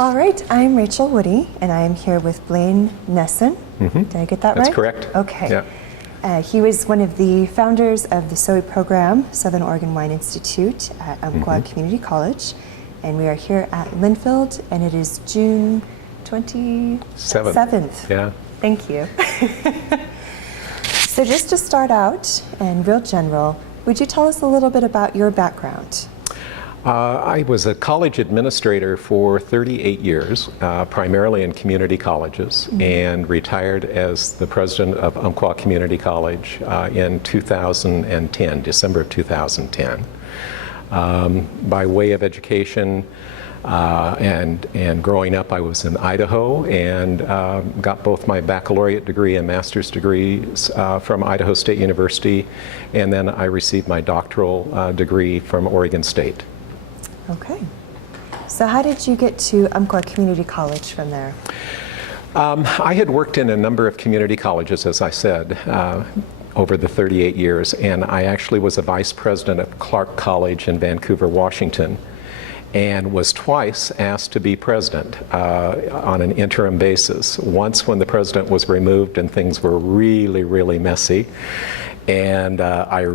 All right, I'm Rachael Woody, and I am here with Blaine Nisson. Did I get that right? That's correct. Okay. Yeah. He was one of the founders of the SOE program, Southern Oregon Wine Institute at Umpqua Community College, and we are here at Linfield, and it is June 27th. Yeah. Thank you. So just to start out, and real general, would you tell us a little bit about your background? I was a college administrator for 38 years, primarily in community colleges, and retired as the president of Umpqua Community College in 2010, December of 2010. By way of education and growing up, I was in Idaho and got both my baccalaureate degree and master's degrees from Idaho State University, and then I received my doctoral degree from Oregon State. Okay. So how did you get to Umpqua Community College from there? I had worked in a number of community colleges, as I said, over the 38 years, and I actually was a vice president at Clark College in Vancouver, Washington, and was twice asked to be president on an interim basis. Once when the president was removed and things were really, really messy, and I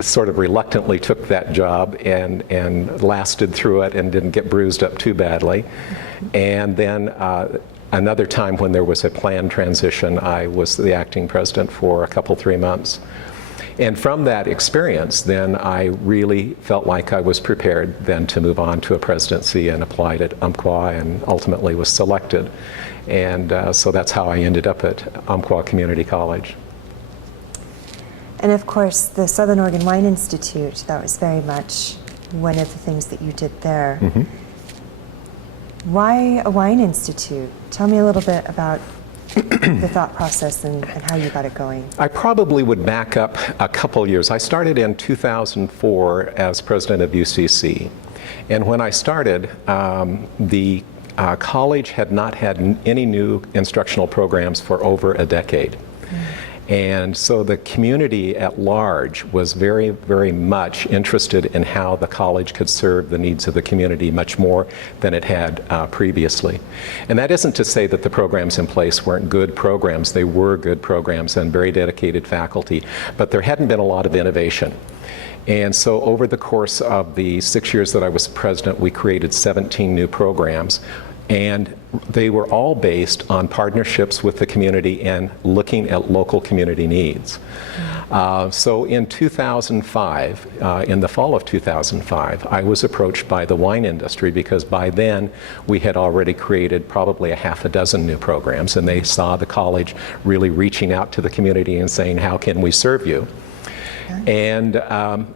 sort of reluctantly took that job and lasted through it and didn't get bruised up too badly. And then another time when there was a planned transition, I was the acting president for a couple, 3 months. And from that experience, then I really felt like I was prepared then to move on to a presidency and applied at Umpqua and ultimately was selected. And so that's how I ended up at Umpqua Community College. And of course, the Southern Oregon Wine Institute, that was very much one of the things that you did there. Why a wine institute? Tell me a little bit about the thought process and how you got it going. I probably would back up a couple years. I started in 2004 as president of UCC. And when I started, the college had not had any new instructional programs for over a decade. And so the community at large was very, very much interested in how the college could serve the needs of the community much more than it had previously. And that isn't to say that the programs in place weren't good programs. They were good programs and very dedicated faculty, but there hadn't been a lot of innovation. And so over the course of the 6 years that I was president, we created 17 new programs. And they were all based on partnerships with the community and looking at local community needs. So in 2005, in the fall of 2005, I was approached by the wine industry because by then we had already created probably a half a dozen new programs, and they saw the college really reaching out to the community and saying, how can we serve you? And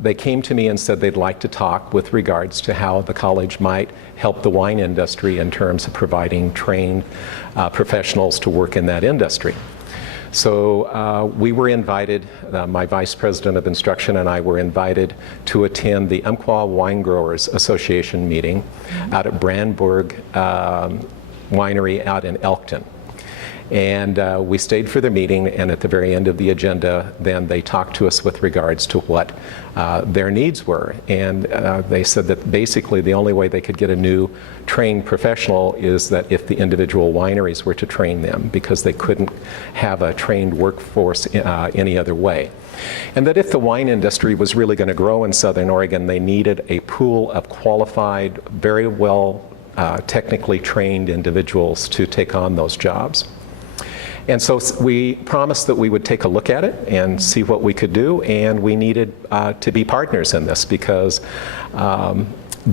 they came to me and said they'd like to talk with regards to how the college might help the wine industry in terms of providing trained professionals to work in that industry. So we were invited, my vice president of instruction and I were invited to attend the Umpqua Wine Growers Association meeting out at Brandburg Winery out in Elkton. And we stayed for the meeting, and at the very end of the agenda, then they talked to us with regards to what their needs were. And they said that basically the only way they could get a new trained professional is that if the individual wineries were to train them, because they couldn't have a trained workforce any other way. And that if the wine industry was really going to grow in Southern Oregon, they needed a pool of qualified, very well technically trained individuals to take on those jobs. And so we promised that we would take a look at it and see what we could do, and we needed to be partners in this because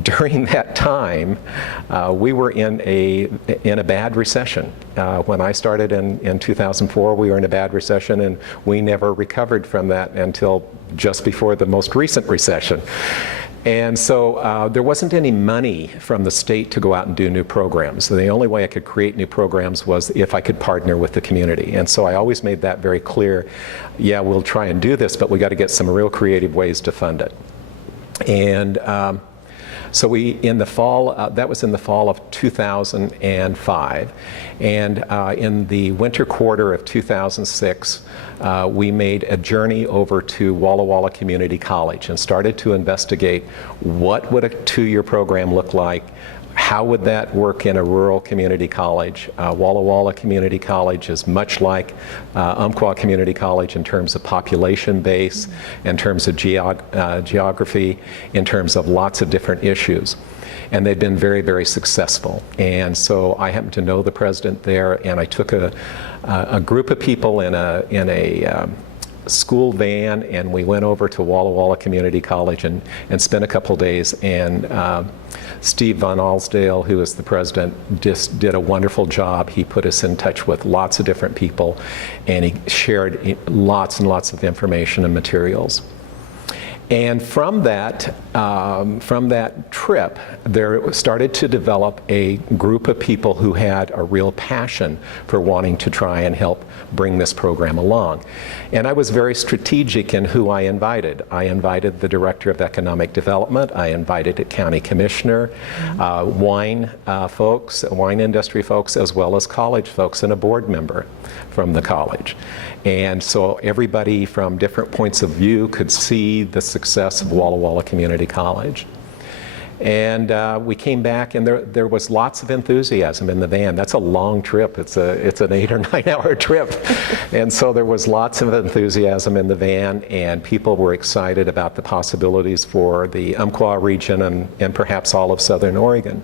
during that time we were in a bad recession. When I started in 2004, we were in a bad recession, and we never recovered from that until just before the most recent recession. And so there wasn't any money from the state to go out and do new programs. So the only way I could create new programs was if I could partner with the community. And so I always made that very clear. Yeah, we'll try and do this, but we got to get some real creative ways to fund it. And so we, in the fall, that was in the fall of 2005. And in the winter quarter of 2006, we made a journey over to Walla Walla Community College and started to investigate what would a two-year program look like, How would that work in a rural community college? Walla Walla Community College is much like Umpqua Community College in terms of population base, in terms of geography, in terms of lots of different issues. And they've been very, very successful. And so I happen to know the president there, and I took a group of people in a school van, and we went over to Walla Walla Community College and spent a couple days. And Steve Von Alsdale, who is the president, just did a wonderful job. He put us in touch with lots of different people, and he shared lots and lots of information and materials. And from that trip, there started to develop a group of people who had a real passion for wanting to try and help bring this program along. And I was very strategic in who I invited. I invited the Director of Economic Development, I invited a county commissioner, wine folks, wine industry folks, as well as college folks, and a board member from the college. And so everybody from different points of view could see the success of Walla Walla Community College. And we came back, and there was lots of enthusiasm in the van. That's a long trip. It's an 8 or 9 hour trip. And so there was lots of enthusiasm in the van, and people were excited about the possibilities for the Umpqua region and perhaps all of Southern Oregon.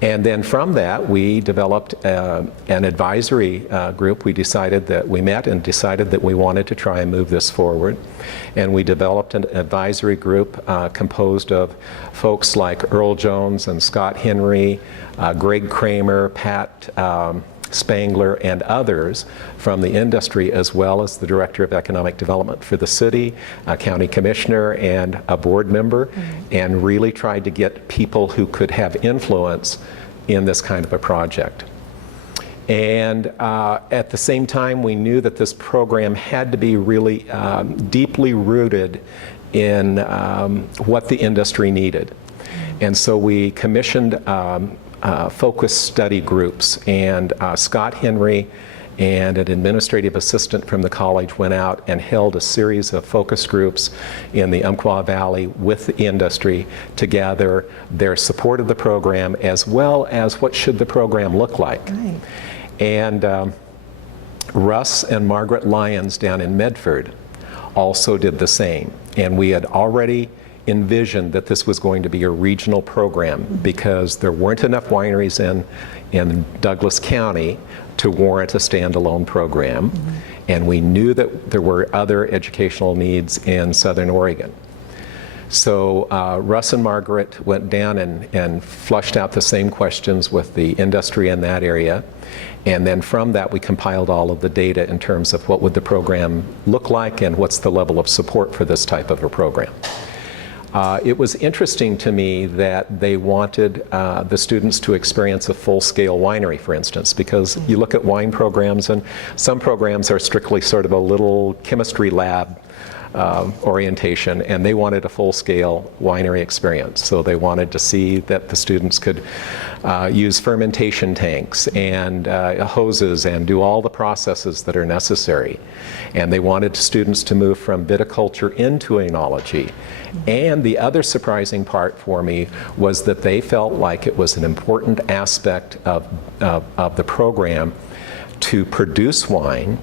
And then from that, we developed an advisory group. We met and decided that we wanted to try and move this forward. And we developed an advisory group composed of folks like Earl Jones and Scott Henry, Greg Kramer, Pat Spangler, and others from the industry, as well as the Director of Economic Development for the city, a county commissioner, and a board member, and really tried to get people who could have influence in this kind of a project. And at the same time, we knew that this program had to be really deeply rooted in what the industry needed. And so we commissioned focus study groups, and Scott Henry and an administrative assistant from the college went out and held a series of focus groups in the Umpqua Valley with the industry to gather their support of the program, as well as what should the program look like. Right. And Russ and Margaret Lyons down in Medford also did the same. And we had already envisioned that this was going to be a regional program because there weren't enough wineries in Douglas County to warrant a standalone program. And we knew that there were other educational needs in Southern Oregon. So Russ and Margaret went down and flushed out the same questions with the industry in that area. And then from that, we compiled all of the data in terms of what would the program look like and what's the level of support for this type of a program. It was interesting to me that they wanted the students to experience a full-scale winery, for instance, because you look at wine programs, and some programs are strictly sort of a little chemistry lab orientation, and they wanted a full-scale winery experience. So they wanted to see that the students could use fermentation tanks and hoses and do all the processes that are necessary. And they wanted students to move from viticulture into enology. And the other surprising part for me was that they felt like it was an important aspect of the program to produce wine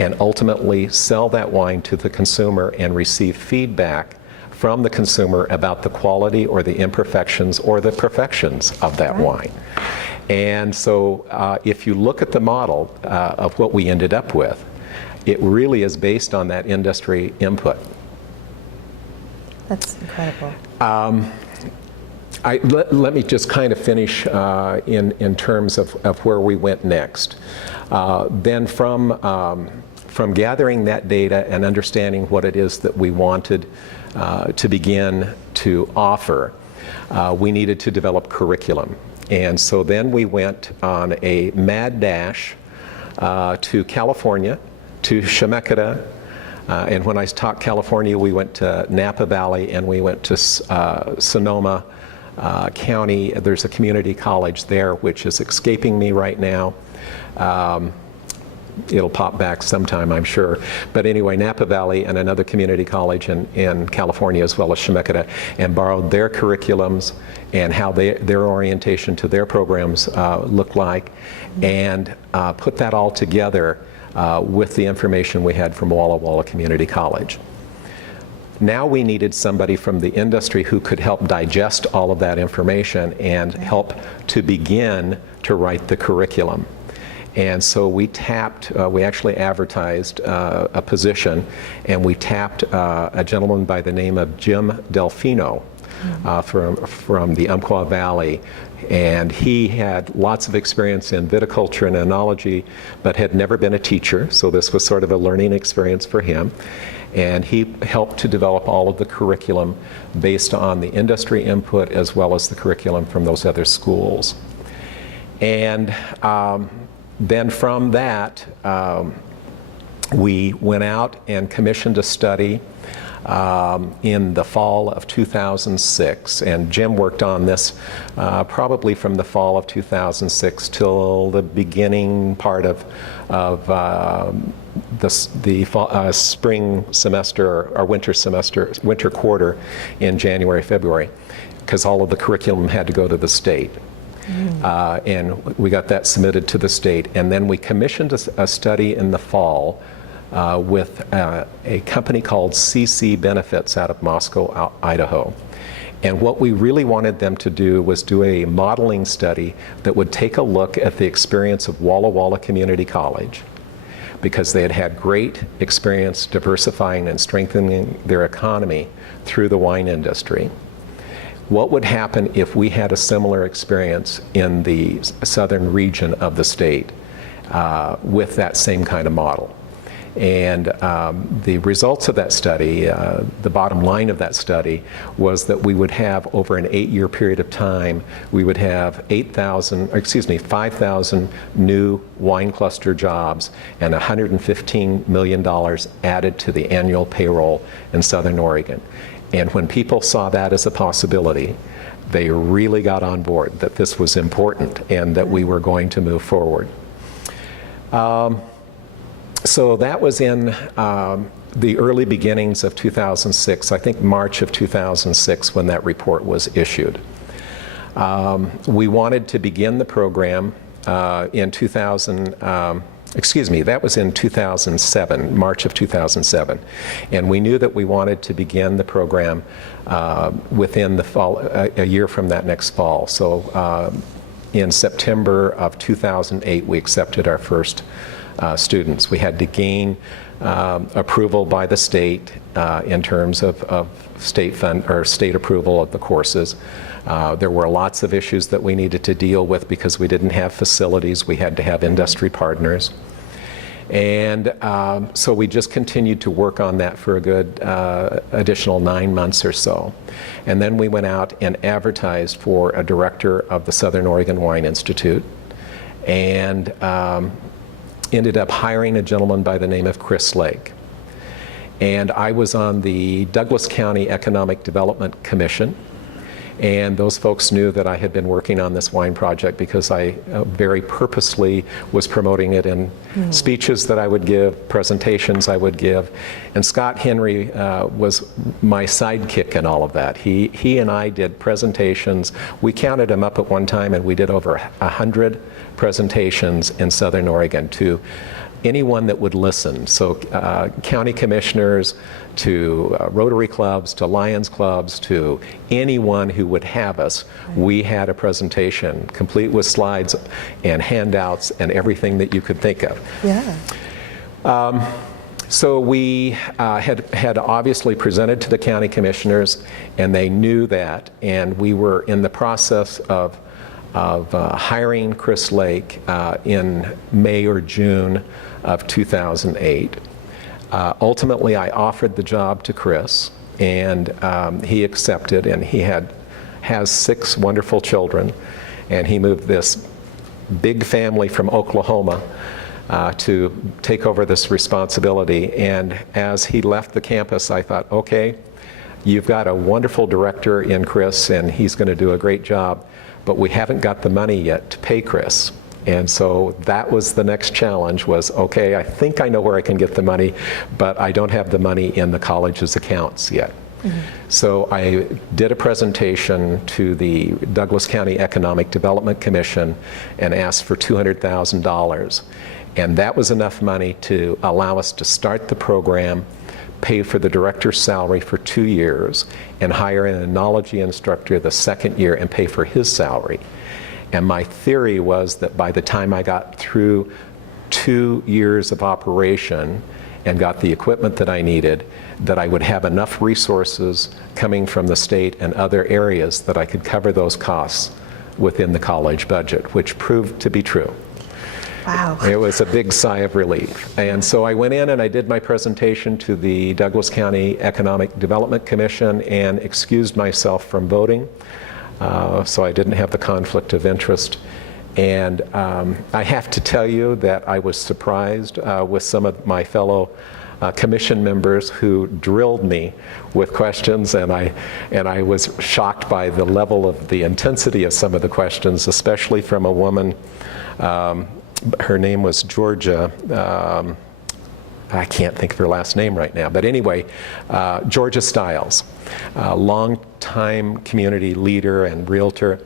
and ultimately sell that wine to the consumer and receive feedback from the consumer about the quality or the imperfections or the perfections of that wine. And so if you look at the model of what we ended up with, it really is based on that industry input. That's incredible. Let me just kind of finish in terms of where we went next. Then from gathering that data and understanding what it is that we wanted to begin to offer, we needed to develop curriculum. And so then we went on a mad dash to California, to Chemeketa. And when I talk California, we went to Napa Valley and we went to Sonoma County. There's a community college there, which is escaping me right now. it'll pop back sometime, I'm sure. But anyway, Napa Valley and another community college in California, as well as Chemeketa, and borrowed their curriculums and how their orientation to their programs looked like, and put that all together with the information we had from Walla Walla Community College. Now we needed somebody from the industry who could help digest all of that information and help to begin to write the curriculum. And so we actually advertised a position, and we tapped a gentleman by the name of Jim Delfino from the Umpqua Valley. And he had lots of experience in viticulture and enology, but had never been a teacher, so this was sort of a learning experience for him. And he helped to develop all of the curriculum based on the industry input as well as the curriculum from those other schools. And then from that, we went out and commissioned a study in the fall of 2006, and Jim worked on this probably from the fall of 2006 till the beginning part of the spring semester or winter quarter in January, February, because all of the curriculum had to go to the state. And we got that submitted to the state, and then we commissioned a study in the fall with a company called CC Benefits out of Moscow, Idaho. And what we really wanted them to do was do a modeling study that would take a look at the experience of Walla Walla Community College, because they had had great experience diversifying and strengthening their economy through the wine industry. What would happen if we had a similar experience in the southern region of the state with that same kind of model? And the results of that study, the bottom line of that study, was that we would have, over an 8-year period of time, we would have 5,000 new wine cluster jobs and $115 million added to the annual payroll in Southern Oregon. And when people saw that as a possibility, they really got on board that this was important and that we were going to move forward. So that was in the early beginnings of 2006, I think March of 2006, when that report was issued. We wanted to begin the program in 2007, March of 2007. And we knew that we wanted to begin the program within the fall, a year from that next fall. So in September of 2008, we accepted our first students. We had to gain approval by the state in terms of state approval of the courses. There were lots of issues that we needed to deal with because we didn't have facilities. We had to have industry partners. And so we just continued to work on that for a good additional 9 months or so. And then we went out and advertised for a director of the Southern Oregon Wine Institute, and ended up hiring a gentleman by the name of Chris Lake. And I was on the Douglas County Economic Development Commission, and those folks knew that I had been working on this wine project because I very purposely was promoting it in speeches that I would give, presentations I would give. And Scott Henry was my sidekick in all of that. He and I did presentations. We counted them up at one time, and we did over 100 presentations in Southern Oregon to anyone that would listen. So county commissioners, to Rotary clubs, to Lions clubs, to anyone who would have us. We had a presentation complete with slides and handouts and everything that you could think of. Yeah. So we had obviously presented to the county commissioners, and they knew that, and we were in the process of hiring Chris Lake in May or June of 2008. Ultimately, I offered the job to Chris, and he accepted, and he has 6 wonderful children, and he moved this big family from Oklahoma to take over this responsibility. And as he left the campus, I thought, okay, you've got a wonderful director in Chris, and he's going to do a great job, but we haven't got the money yet to pay Chris. And so that was the next challenge was, okay, I think I know where I can get the money, but I don't have the money in the college's accounts yet. So I did a presentation to the Douglas County Economic Development Commission and asked for $200,000. And that was enough money to allow us to start the program, pay for the director's salary for 2 years, and hire an enology instructor the second year and pay for his salary. And my theory was that by the time I got through 2 years of operation and got the equipment that I needed, that I would have enough resources coming from the state and other areas that I could cover those costs within the college budget, which proved to be true. Wow. It was a big sigh of relief. And so I went in and I did my presentation to the Douglas County Economic Development Commission and excused myself from voting, so I didn't have the conflict of interest. And I have to tell you that I was surprised with some of my fellow commission members who drilled me with questions, and I was shocked by the level of the intensity of some of the questions, especially from a woman. Her name was Georgia. I can't think of her last name right now, but anyway, Georgia Stiles, longtime community leader and realtor.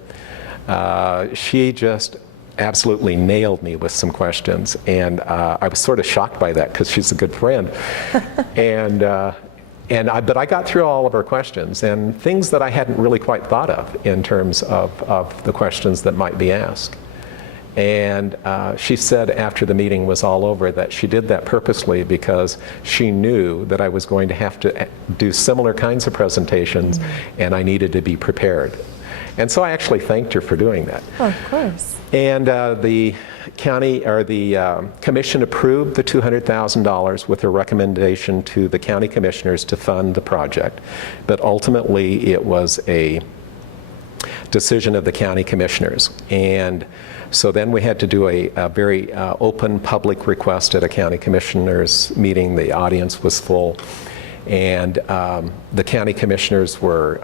She just absolutely nailed me with some questions, and I was sort of shocked by that because she's a good friend. But I got through all of her questions and things that I hadn't really quite thought of in terms of the questions that might be asked. And she said after the meeting was all over that she did that purposely because she knew that I was going to have to do similar kinds of presentations, and I needed to be prepared. And so I actually thanked her for doing that. Oh, of course. And the county, or the commission, approved the $200,000 with a recommendation to the county commissioners to fund the project. But ultimately, it was a decision of the county commissioners. And so then we had to do a very open public request at a county commissioners meeting. The audience was full. And the county commissioners were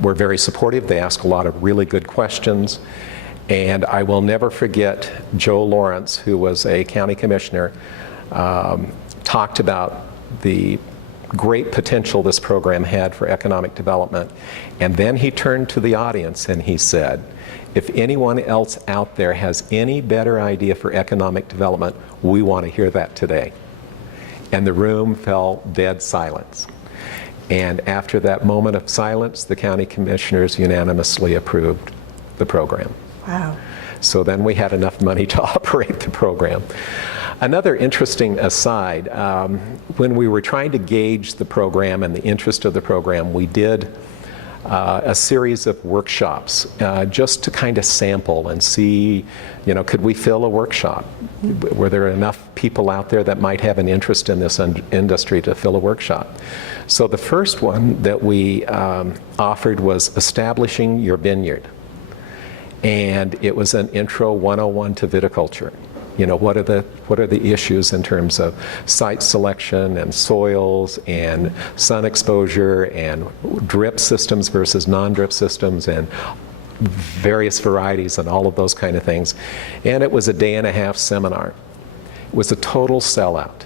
very supportive. They asked a lot of really good questions. And I will never forget Joe Lawrence, who was a county commissioner, talked about the great potential this program had for economic development. And then he turned to the audience and he said, if anyone else out there has any better idea for economic development, we want to hear that today. And the room fell dead silence. And after that moment of silence, the county commissioners unanimously approved the program. Wow. So then we had enough money to operate the program. Another interesting aside, when we were trying to gauge the program and the interest of the program, we did a series of workshops just to kind of sample and see, could we fill a workshop? Were there enough people out there that might have an interest in this industry to fill a workshop? So the first one that we offered was establishing your vineyard. And it was an intro 101 to viticulture. What are the issues in terms of site selection and soils and sun exposure and drip systems versus non-drip systems and various varieties and all of those kind of things. And it was a 1.5-day seminar. It was a total sellout.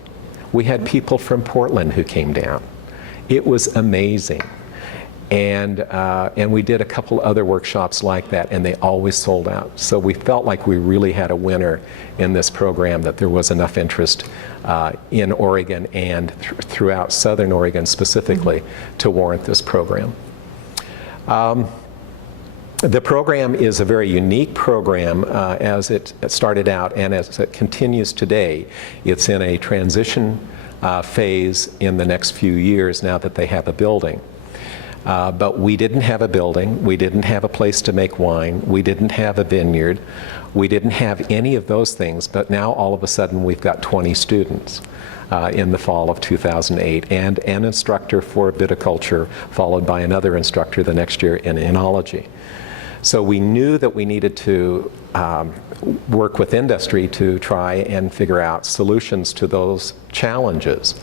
We had people from Portland who came down. It was amazing. And we did a couple other workshops like that, and they always sold out. So we felt like we really had a winner in this program, that there was enough interest in Oregon and throughout Southern Oregon specifically to warrant this program. The program is a very unique program as it started out and as it continues today. It's in a transition phase in the next few years now that they have a building. But we didn't have a building, we didn't have a place to make wine, we didn't have a vineyard, we didn't have any of those things, but now all of a sudden we've got 20 students in the fall of 2008 and an instructor for viticulture, followed by another instructor the next year in enology. So we knew that we needed to work with industry to try and figure out solutions to those challenges.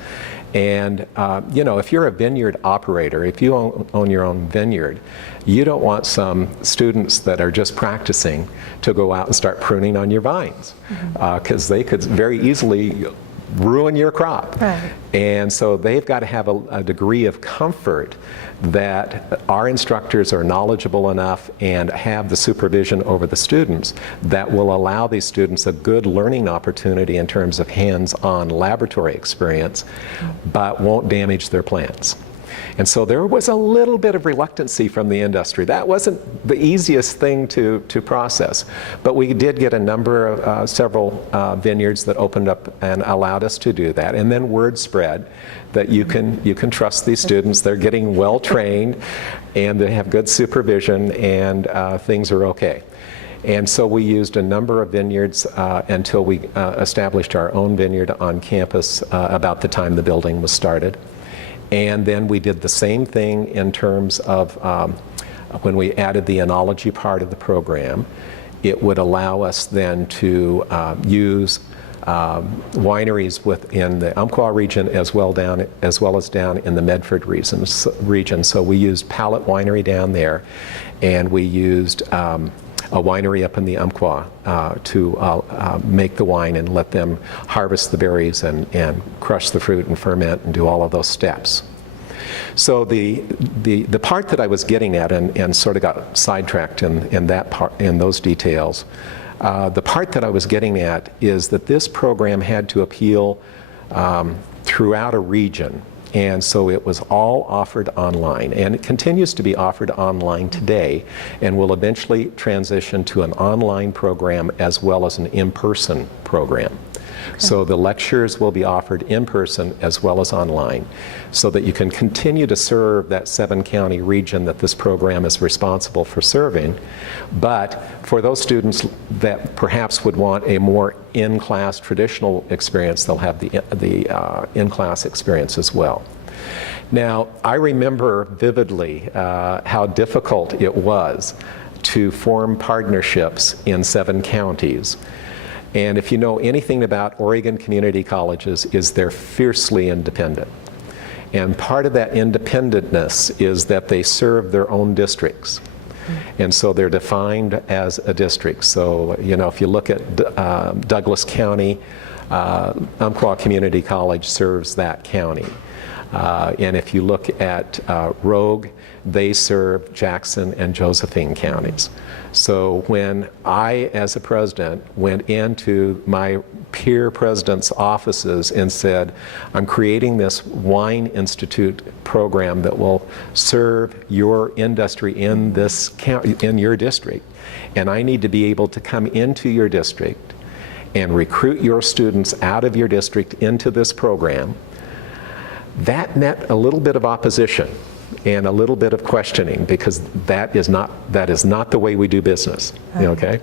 And you know, if you're a vineyard operator, if you own your own vineyard, you don't want some students that are just practicing to go out and start pruning on your vines, because they could very easily ruin your crop. Right. And so they've got to have a degree of comfort that our instructors are knowledgeable enough and have the supervision over the students that will allow these students a good learning opportunity in terms of hands-on laboratory experience, but won't damage their plants. And so there was a little bit of reluctancy from the industry. That wasn't the easiest thing to process. But we did get a number of, several vineyards that opened up and allowed us to do that. And then word spread that you can trust these students. They're getting well trained and they have good supervision and things are okay. And so we used a number of vineyards until we established our own vineyard on campus about the time the building was started. And then we did the same thing in terms of when we added the enology part of the program. It would allow us then to use wineries within the Umpqua region as well as down in the Medford region. So we used Palette Winery down there, and we used a winery up in the Umpqua to make the wine and let them harvest the berries and crush the fruit and ferment and do all of those steps. So the part that I was getting at and sort of got sidetracked in that part, in those details, the part that I was getting at is that this program had to appeal throughout a region. And so it was all offered online, and it continues to be offered online today, and will eventually transition to an online program as well as an in-person program. Okay. So the lectures will be offered in person as well as online, so that you can continue to serve that 7-county region that this program is responsible for serving. But for those students that perhaps would want a more in-class traditional experience, they'll have the in-class experience as well. Now, I remember vividly how difficult it was to form partnerships in 7 counties. And if you know anything about Oregon community colleges, is they're fiercely independent. And part of that independentness is that they serve their own districts. And so they're defined as a district. So, you know, if you look at Douglas County, Umpqua Community College serves that county. And if you look at Rogue, they serve Jackson and Josephine counties. So when I, as a president, went into my peer president's offices and said, I'm creating this Wine Institute program that will serve your industry in this county, in your district, and I need to be able to come into your district and recruit your students out of your district into this program, that met a little bit of opposition and a little bit of questioning, because that is not the way we do business. Okay?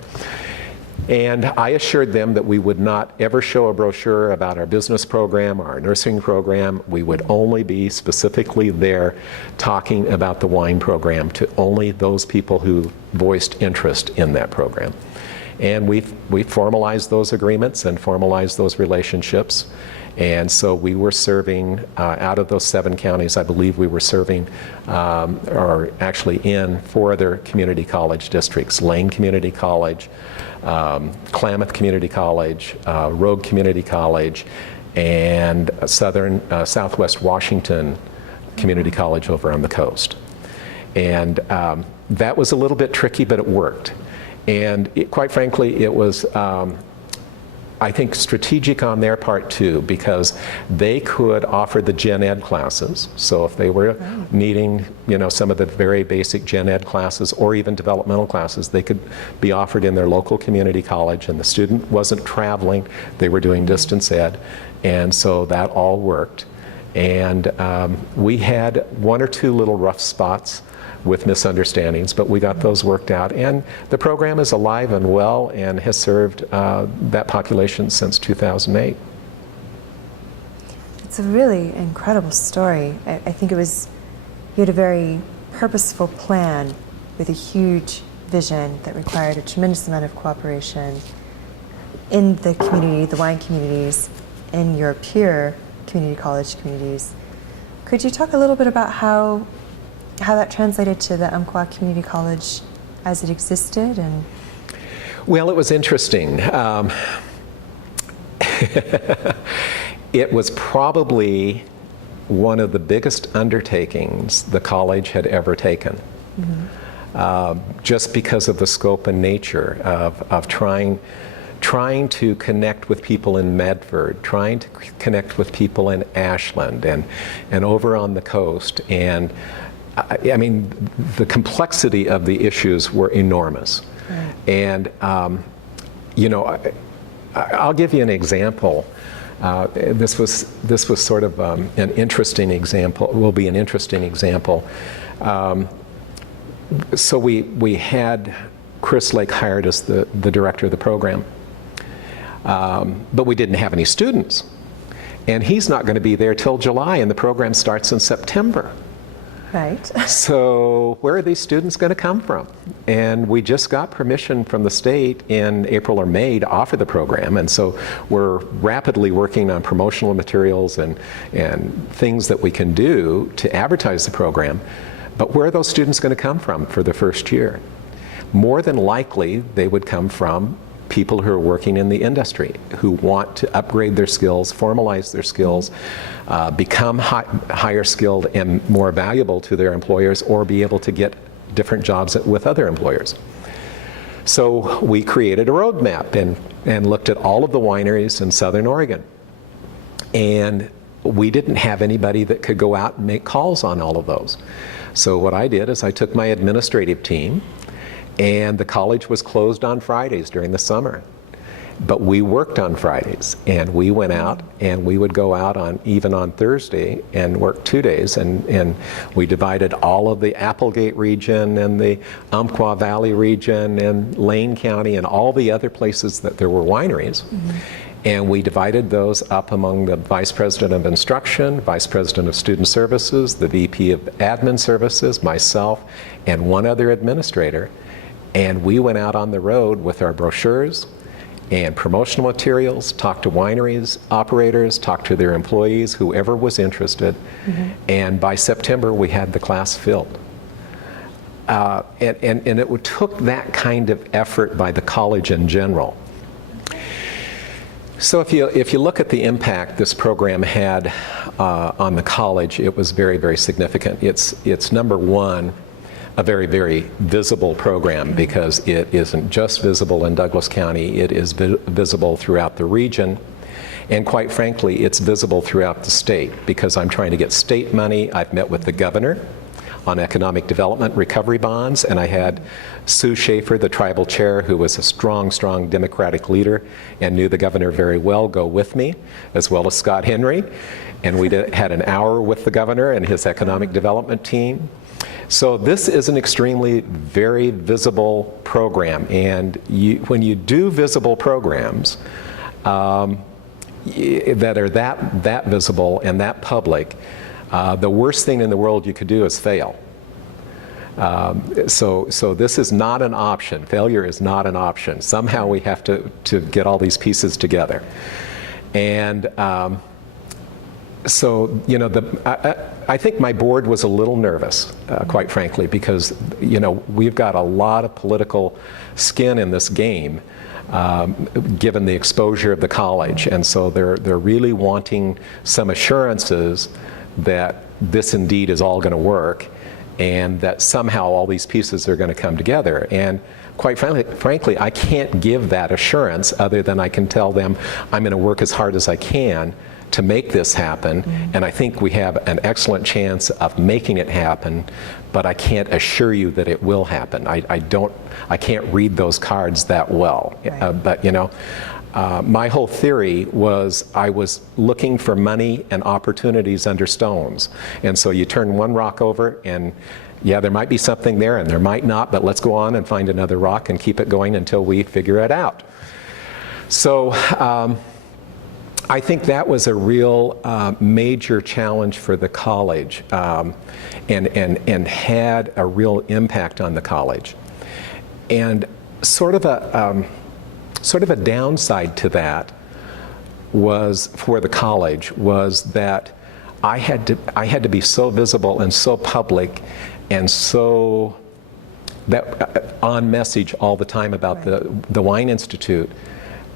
And I assured them that we would not ever show a brochure about our business program or our nursing program. We would only be specifically there talking about the wine program to only those people who voiced interest in that program. And we formalized those agreements and formalized those relationships. And so we were serving, out of those 7 counties, I believe we were serving, or actually in 4 other community college districts: Lane Community College, Klamath Community College, Rogue Community College, and Southwest Washington Community College over on the coast. And that was a little bit tricky, but it worked. And quite frankly, it was, I think, strategic on their part too, because they could offer the gen ed classes. So if they were needing, you know, some of the very basic gen ed classes or even developmental classes, they could be offered in their local community college, and the student wasn't traveling, they were doing distance ed, and so that all worked. And we had 1 or 2 little rough spots with misunderstandings, but we got those worked out, and the program is alive and well and has served that population since 2008. It's a really incredible story. I think you had a very purposeful plan with a huge vision that required a tremendous amount of cooperation in the community, the wine communities, in your peer community college communities. Could you talk a little bit about how that translated to the Umpqua Community College as it existed? And well, it was interesting. It was probably one of the biggest undertakings the college had ever taken. Just because of the scope and nature of trying to connect with people in Medford, trying to connect with people in Ashland and over on the coast. And I mean, the complexity of the issues were enormous. And, you know, I'll give you an example. This was sort of an interesting example, will be an interesting example. So we had Chris Lake hired as the director of the program, but we didn't have any students. And he's not going to be there till July, and the program starts in September. right. So where are these students going to come from? And we just got permission from the state in April or May to offer the program, and so we're rapidly working on promotional materials and things that we can do to advertise the program. But where are those students going to come from for the first year? More than likely, they would come from people who are working in the industry, who want to upgrade their skills, formalize their skills, become higher skilled and more valuable to their employers, or be able to get different jobs with other employers. So we created a roadmap and looked at all of the wineries in Southern Oregon. And we didn't have anybody that could go out and make calls on all of those. So what I did is I took my administrative team, and the college was closed on Fridays during the summer. But we worked on Fridays, and we went out, and we would go out even on Thursday and work 2 days, and we divided all of the Applegate region and the Umpqua Valley region and Lane County and all the other places that there were wineries. And we divided those up among the Vice President of Instruction, Vice President of Student Services, the VP of Admin Services, myself, and one other administrator. And we went out on the road with our brochures and promotional materials, talked to wineries, operators, talked to their employees, whoever was interested. And by September, we had the class filled. And it took that kind of effort by the college in general. So if you look at the impact this program had on the college, it was very, very significant. It's number one, a very, very visible program, because it isn't just visible in Douglas County, it is visible throughout the region. And quite frankly, it's visible throughout the state, because I'm trying to get state money. I've met with the governor on economic development recovery bonds, and I had Sue Schaefer, the tribal chair, who was a strong, strong Democratic leader and knew the governor very well, go with me, as well as Scott Henry. And we had an hour with the governor and his economic development team. So this is an extremely very visible program, and when you do visible programs that are that visible and that public, the worst thing in the world you could do is fail. So this is not an option. Failure is not an option. Somehow we have to get all these pieces together. And so, you know, I think my board was a little nervous, quite frankly, because, you know, we've got a lot of political skin in this game, given the exposure of the college. And so they're really wanting some assurances that this indeed is all going to work, and that somehow all these pieces are going to come together. And quite frankly, I can't give that assurance other than I can tell them I'm going to work as hard as I can to make this happen, and I think we have an excellent chance of making it happen, but I can't assure you that it will happen. I can't read those cards that well. Right. But you know, my whole theory was I was looking for money and opportunities under stones. And so you turn one rock over, and yeah, there might be something there and there might not, but let's go on and find another rock and keep it going until we figure it out. So I think that was a real major challenge for the college, and had a real impact on the college. And sort of a downside to that was for the college was that I had to be so visible and so public and so on message all the time about the Wine Institute,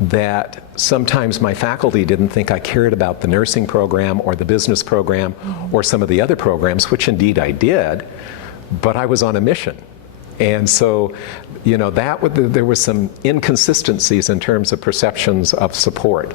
that sometimes my faculty didn't think I cared about the nursing program or the business program or some of the other programs, which indeed I did, but I was on a mission. And so, there were some inconsistencies in terms of perceptions of support.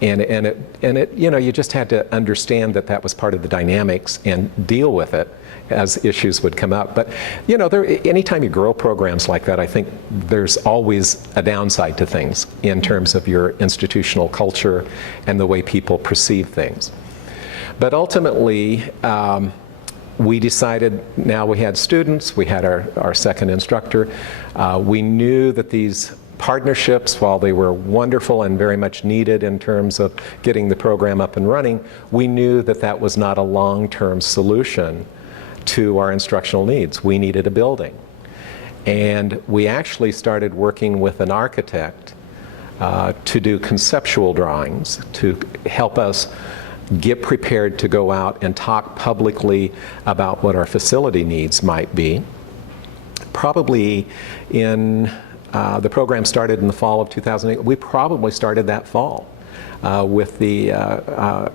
You just had to understand that was part of the dynamics and deal with it as issues would come up. But, anytime you grow programs like that, I think there's always a downside to things in terms of your institutional culture and the way people perceive things. But ultimately, we decided, now we had students, we had our second instructor. We knew that these partnerships, while they were wonderful and very much needed in terms of getting the program up and running, we knew that was not a long-term solution to our instructional needs. We needed a building. And we actually started working with an architect to do conceptual drawings to help us get prepared to go out and talk publicly about what our facility needs might be. Probably the program started in the fall of 2008. We probably started that fall with the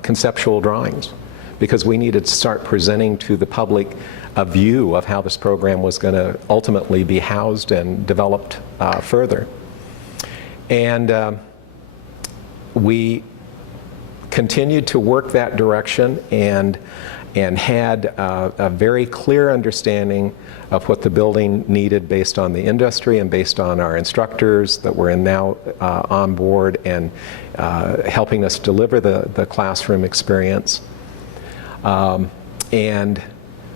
conceptual drawings, because we needed to start presenting to the public a view of how this program was going to ultimately be housed and developed further. And we continued to work that direction and had a very clear understanding of what the building needed based on the industry and based on our instructors that were now on board and helping us deliver the classroom experience. And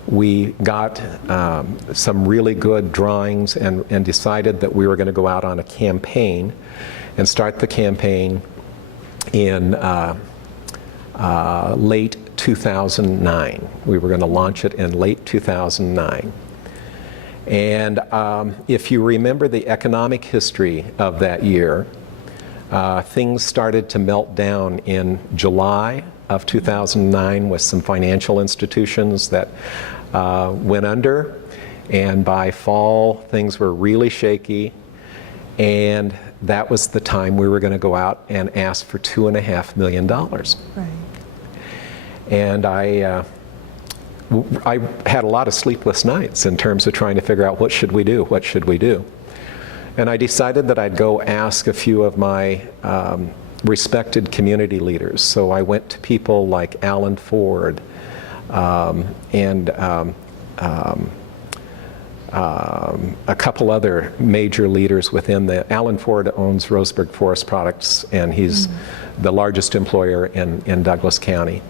we got some really good drawings and decided that we were going to go out on a campaign and start the campaign in late 2009. We were going to launch it in late 2009. And if you remember the economic history of that year, things started to melt down in July of 2009 with some financial institutions that went under. And by fall, things were really shaky. And that was the time we were going to go out and ask for $2.5 million. Right. And I had a lot of sleepless nights in terms of trying to figure out what should we do. And I decided that I'd go ask a few of my respected community leaders. So I went to people like Alan Ford and a couple other major leaders within Alan Ford owns Roseburg Forest Products, and he's the largest employer in Douglas County.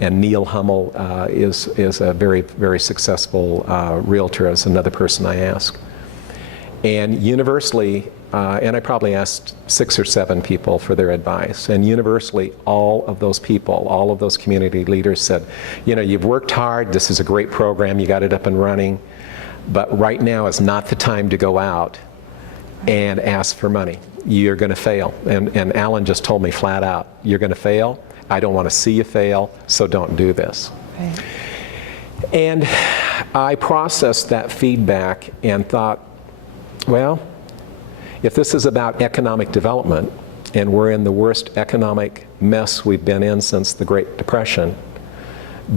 And Neil Hummel is a very, very successful realtor, as another person I asked. And universally, and I probably asked 6 or 7 people for their advice, and universally all of those people, all of those community leaders said, you've worked hard, this is a great program, you got it up and running, but right now is not the time to go out and ask for money. You're going to fail. And Alan just told me flat out, you're going to fail. I don't want to see you fail, so don't do this. Right. And I processed that feedback and thought, well, if this is about economic development and we're in the worst economic mess we've been in since the Great Depression,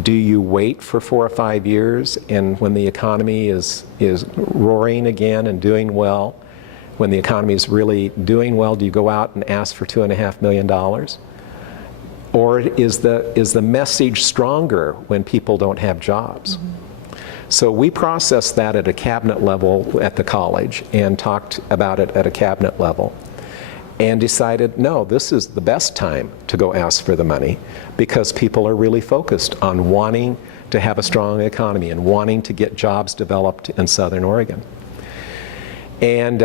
do you wait for 4 or 5 years, and when the economy is roaring again and doing well, when the economy is really doing well, do you go out and ask for $2.5 million? Or is the message stronger when people don't have jobs? So we processed that at a cabinet level at the college and talked about it at a cabinet level and decided, no, this is the best time to go ask for the money, because people are really focused on wanting to have a strong economy and wanting to get jobs developed in Southern Oregon. And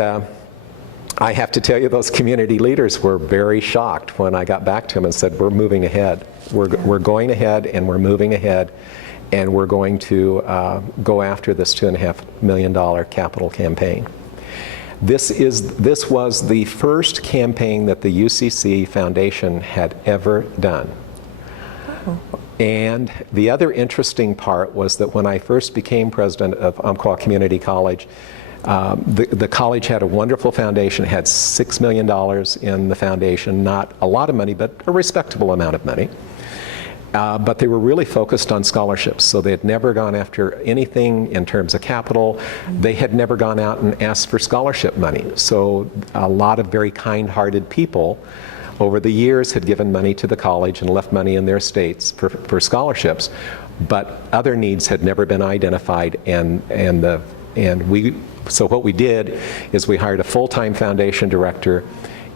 I have to tell you, those community leaders were very shocked when I got back to them and said, we're moving ahead. We're going ahead and we're moving ahead, and we're going to go after this $2.5 million capital campaign. This was the first campaign that the UCC Foundation had ever done. Oh. And the other interesting part was that when I first became president of Umpqua Community College, the college had a wonderful foundation. It had $6 million in the foundation, not a lot of money, but a respectable amount of money. But they were really focused on scholarships, so they had never gone after anything in terms of capital. They had never gone out and asked for scholarship money. So a lot of very kind-hearted people over the years had given money to the college and left money in their states for scholarships, but other needs had never been identified, so what we did is we hired a full-time foundation director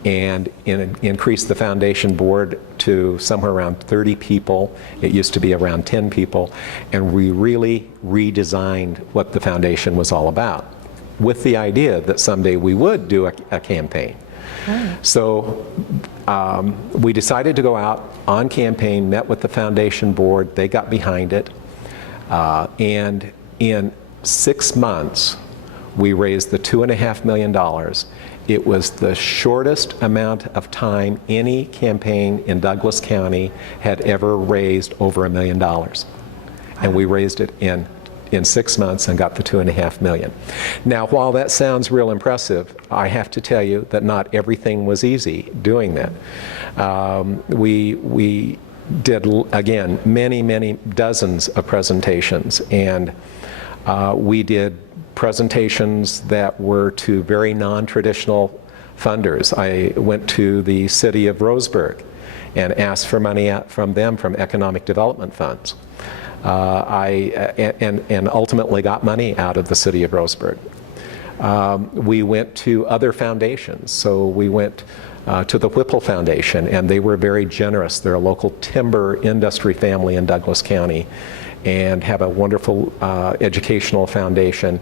and increased the foundation board to somewhere around 30 people. It used to be around 10 people, and we really redesigned what the foundation was all about, with the idea that someday we would do a campaign. Oh. So we decided to go out on campaign, met with the foundation board, they got behind it, and in 6 months, we raised the $2.5 million. It was the shortest amount of time any campaign in Douglas County had ever raised over $1 million. And we raised it in 6 months and got the $2.5 million. Now, while that sounds real impressive, I have to tell you that not everything was easy doing that. We did, again, many dozens of presentations, and we did presentations that were to very non-traditional funders. I went to the city of Roseburg and asked for money from them from economic development funds. And ultimately got money out of the city of Roseburg. We went to other foundations. So we went to the Whipple Foundation, and they were very generous. They're a local timber industry family in Douglas County and have a wonderful educational foundation,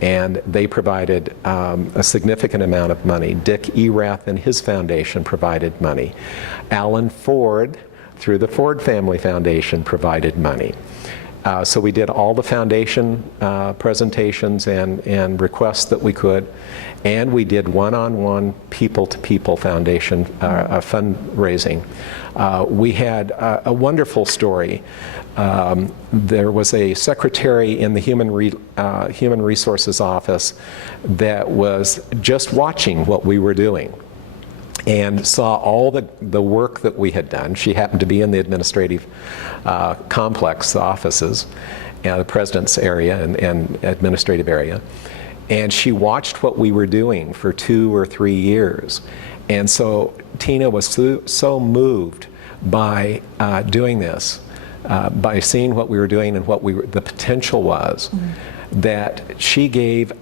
and they provided a significant amount of money. Dick Erath and his foundation provided money. Alan Ford, through the Ford Family Foundation, provided money. So we did all the foundation presentations and requests that we could, and we did one-on-one people-to-people foundation fundraising. We had a wonderful story. There was a secretary in the Human Resources Office that was just watching what we were doing and saw all the work that we had done. She happened to be in the administrative complex, the offices, the president's area and administrative area. And she watched what we were doing for 2 or 3 years. And so Tina was so moved by doing this, by seeing what we were doing and what the potential was, that she gave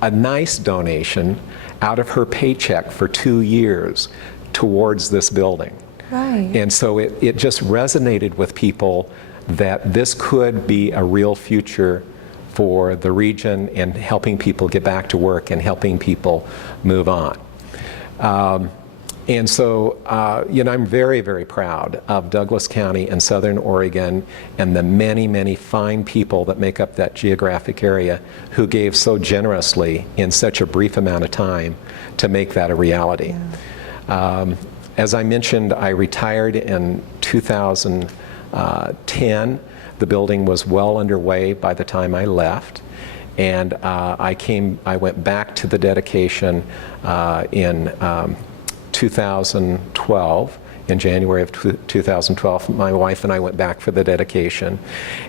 a nice donation out of her paycheck for 2 years towards this building. Right. And so it just resonated with people that this could be a real future for the region and helping people get back to work and helping people move on. And so, I'm very, very proud of Douglas County and Southern Oregon and the many, many fine people that make up that geographic area who gave so generously in such a brief amount of time to make that a reality. Yeah. As I mentioned, I retired in 2010. The building was well underway by the time I left. And I went back to the dedication in 2012, in January of 2012, my wife and I went back for the dedication,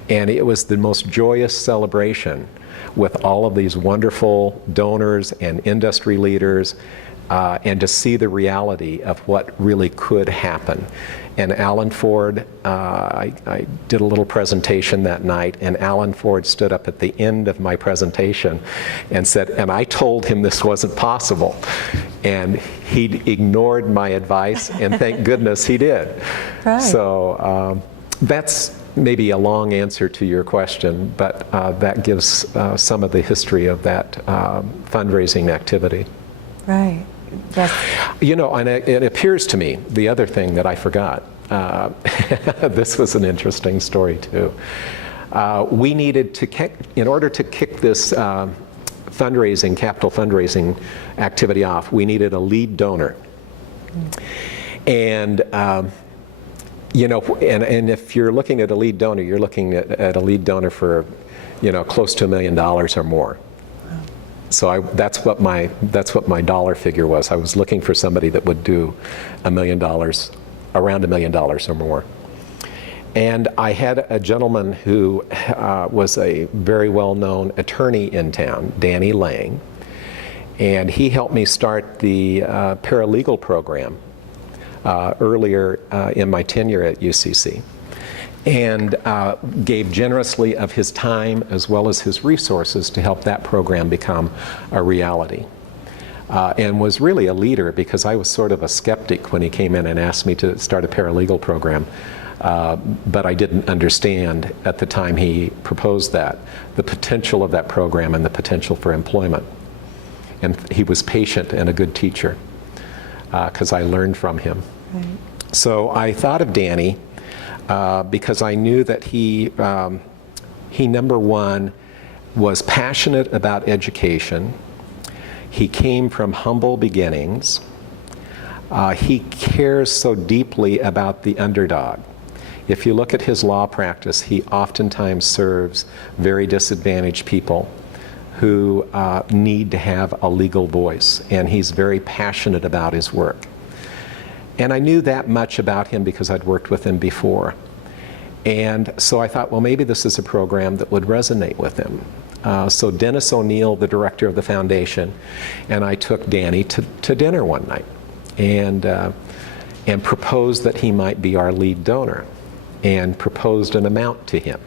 and it was the most joyous celebration with all of these wonderful donors and industry leaders, and to see the reality of what really could happen. And Alan Ford, I did a little presentation that night, and Alan Ford stood up at the end of my presentation and said, and I told him this wasn't possible. And he ignored my advice, and thank goodness he did. Right. So that's maybe a long answer to your question, but that gives some of the history of that fundraising activity. Right. Yes. And it appears to me, the other thing that I forgot, this was an interesting story too. We needed to in order to kick this capital fundraising activity off, we needed a lead donor. And you know, and if you're looking at a lead donor, you're looking at a lead donor for, you know, close to $1 million or more. So that's what my dollar figure was. I was looking for somebody that would do $1 million, around $1 million or more. And I had a gentleman who was a very well-known attorney in town, Danny Lang, and he helped me start the paralegal program earlier in my tenure at UCC, and gave generously of his time as well as his resources to help that program become a reality. And was really a leader, because I was sort of a skeptic when he came in and asked me to start a paralegal program. But I didn't understand at the time he proposed that, the potential of that program and the potential for employment. And he was patient and a good teacher, because I learned from him. Right. So I thought of Danny because I knew that he number one, was passionate about education. He came from humble beginnings. He cares so deeply about the underdog. If you look at his law practice, he oftentimes serves very disadvantaged people who need to have a legal voice, and he's very passionate about his work. And I knew that much about him because I'd worked with him before. And so I thought, well, maybe this is a program that would resonate with him. So Dennis O'Neill, the director of the foundation, and I took Danny to dinner one night and proposed that he might be our lead donor, and proposed an amount to him.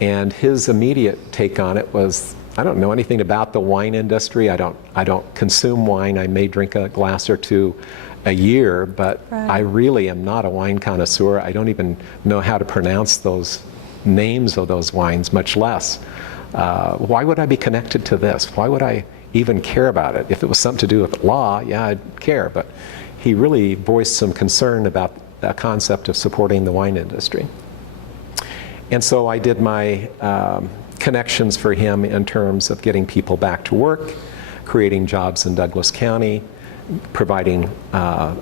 And his immediate take on it was, I don't know anything about the wine industry. I don't consume wine. I may drink a glass or two a year, but right. I really am not a wine connoisseur. I don't even know how to pronounce those names of those wines, much less. Why would I be connected to this? Why would I even care about it? If it was something to do with law, yeah, I'd care. But he really voiced some concern about the concept of supporting the wine industry. And so I did my connections for him in terms of getting people back to work, creating jobs in Douglas County, providing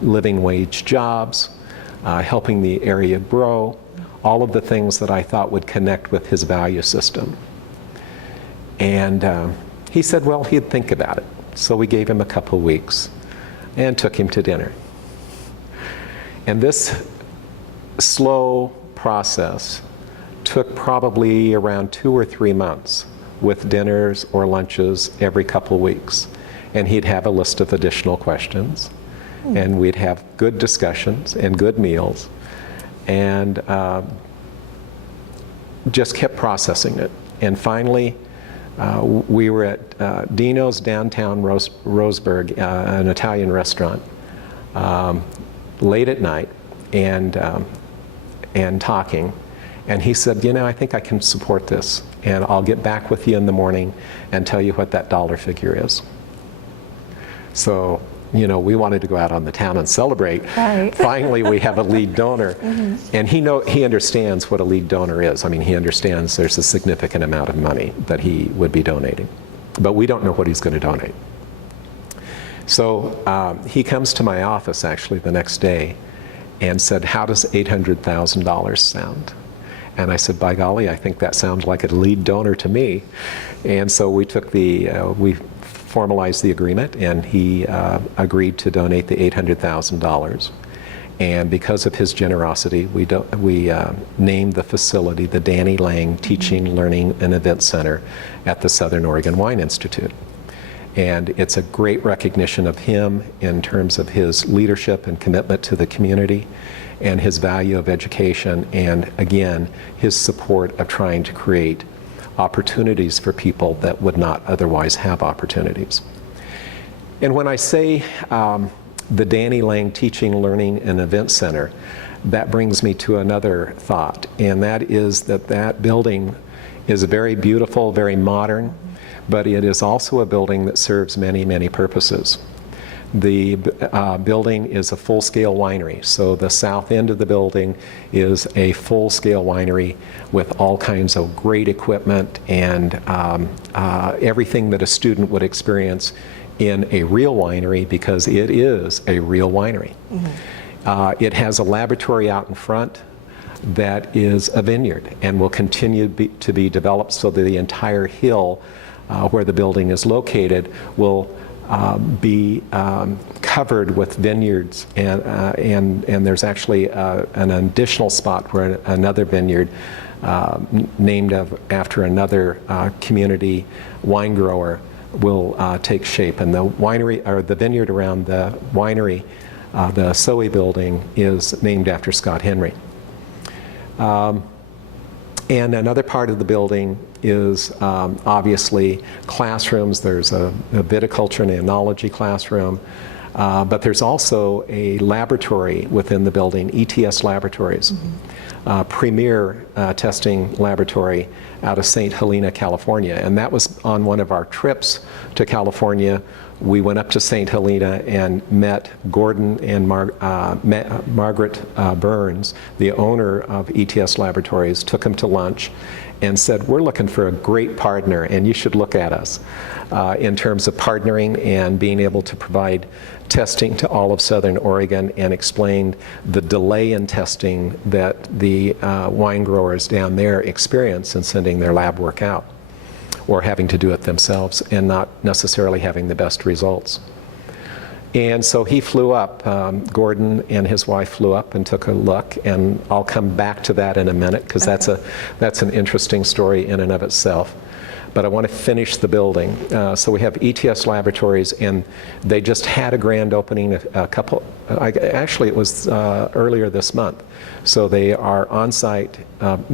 living wage jobs, helping the area grow, all of the things that I thought would connect with his value system. And he said, well, he'd think about it. So we gave him a couple weeks and took him to dinner. And this slow process took probably around 2 or 3 months, with dinners or lunches every couple weeks. And he'd have a list of additional questions, and we'd have good discussions and good meals, and just kept processing it. And finally, we were at Dino's downtown Roseburg, an Italian restaurant, late at night, and talking. And he said, you know, I think I can support this, and I'll get back with you in the morning and tell you what that dollar figure is. So, you know, we wanted to go out on the town and celebrate. Right. Finally, we have a lead donor. Mm-hmm. And he understands what a lead donor is. I mean, he understands there's a significant amount of money that he would be donating. But we don't know what he's going to donate. So he comes to my office, actually, the next day and said, how does $800,000 sound? And I said, by golly, I think that sounds like a lead donor to me. And so we took we formalized the agreement, and he agreed to donate the $800,000. And because of his generosity, we named the facility the Danny Lang Teaching, Learning, and Event Center at the Southern Oregon Wine Institute. And it's a great recognition of him in terms of his leadership and commitment to the community, and his value of education, and again, his support of trying to create opportunities for people that would not otherwise have opportunities. And when I say the Danny Lang Teaching, Learning, and Event Center, that brings me to another thought, and that is that building is very beautiful, very modern, but it is also a building that serves many, many purposes. The building is a full-scale winery. So the south end of the building is a full-scale winery with all kinds of great equipment and everything that a student would experience in a real winery, because it is a real winery. It has a laboratory out in front that is a vineyard and will continue to be developed, so that the entire hill where the building is located will be covered with vineyards, and there's actually an additional spot where another vineyard named after another community wine grower will take shape. And the winery, or the vineyard around the winery, the Soe building, is named after Scott Henry. And another part of the building is obviously classrooms. There's a viticulture and enology classroom, but there's also a laboratory within the building, ETS Laboratories, premier testing laboratory out of St. Helena, California. And that was on one of our trips to California. We went up to St. Helena and met Gordon and Margaret Burns, the owner of ETS Laboratories, took them to lunch and said, we're looking for a great partner, and you should look at us in terms of partnering and being able to provide testing to all of Southern Oregon, and explained the delay in testing that the wine growers down there experience in sending their lab work out, or having to do it themselves and not necessarily having the best results. And so he flew up, Gordon and his wife flew up and took a look, and I'll come back to that in a minute, because that's an interesting story in and of itself. But I want to finish the building. So we have ETS Laboratories, and they just had a grand opening actually it was earlier this month. So they are on site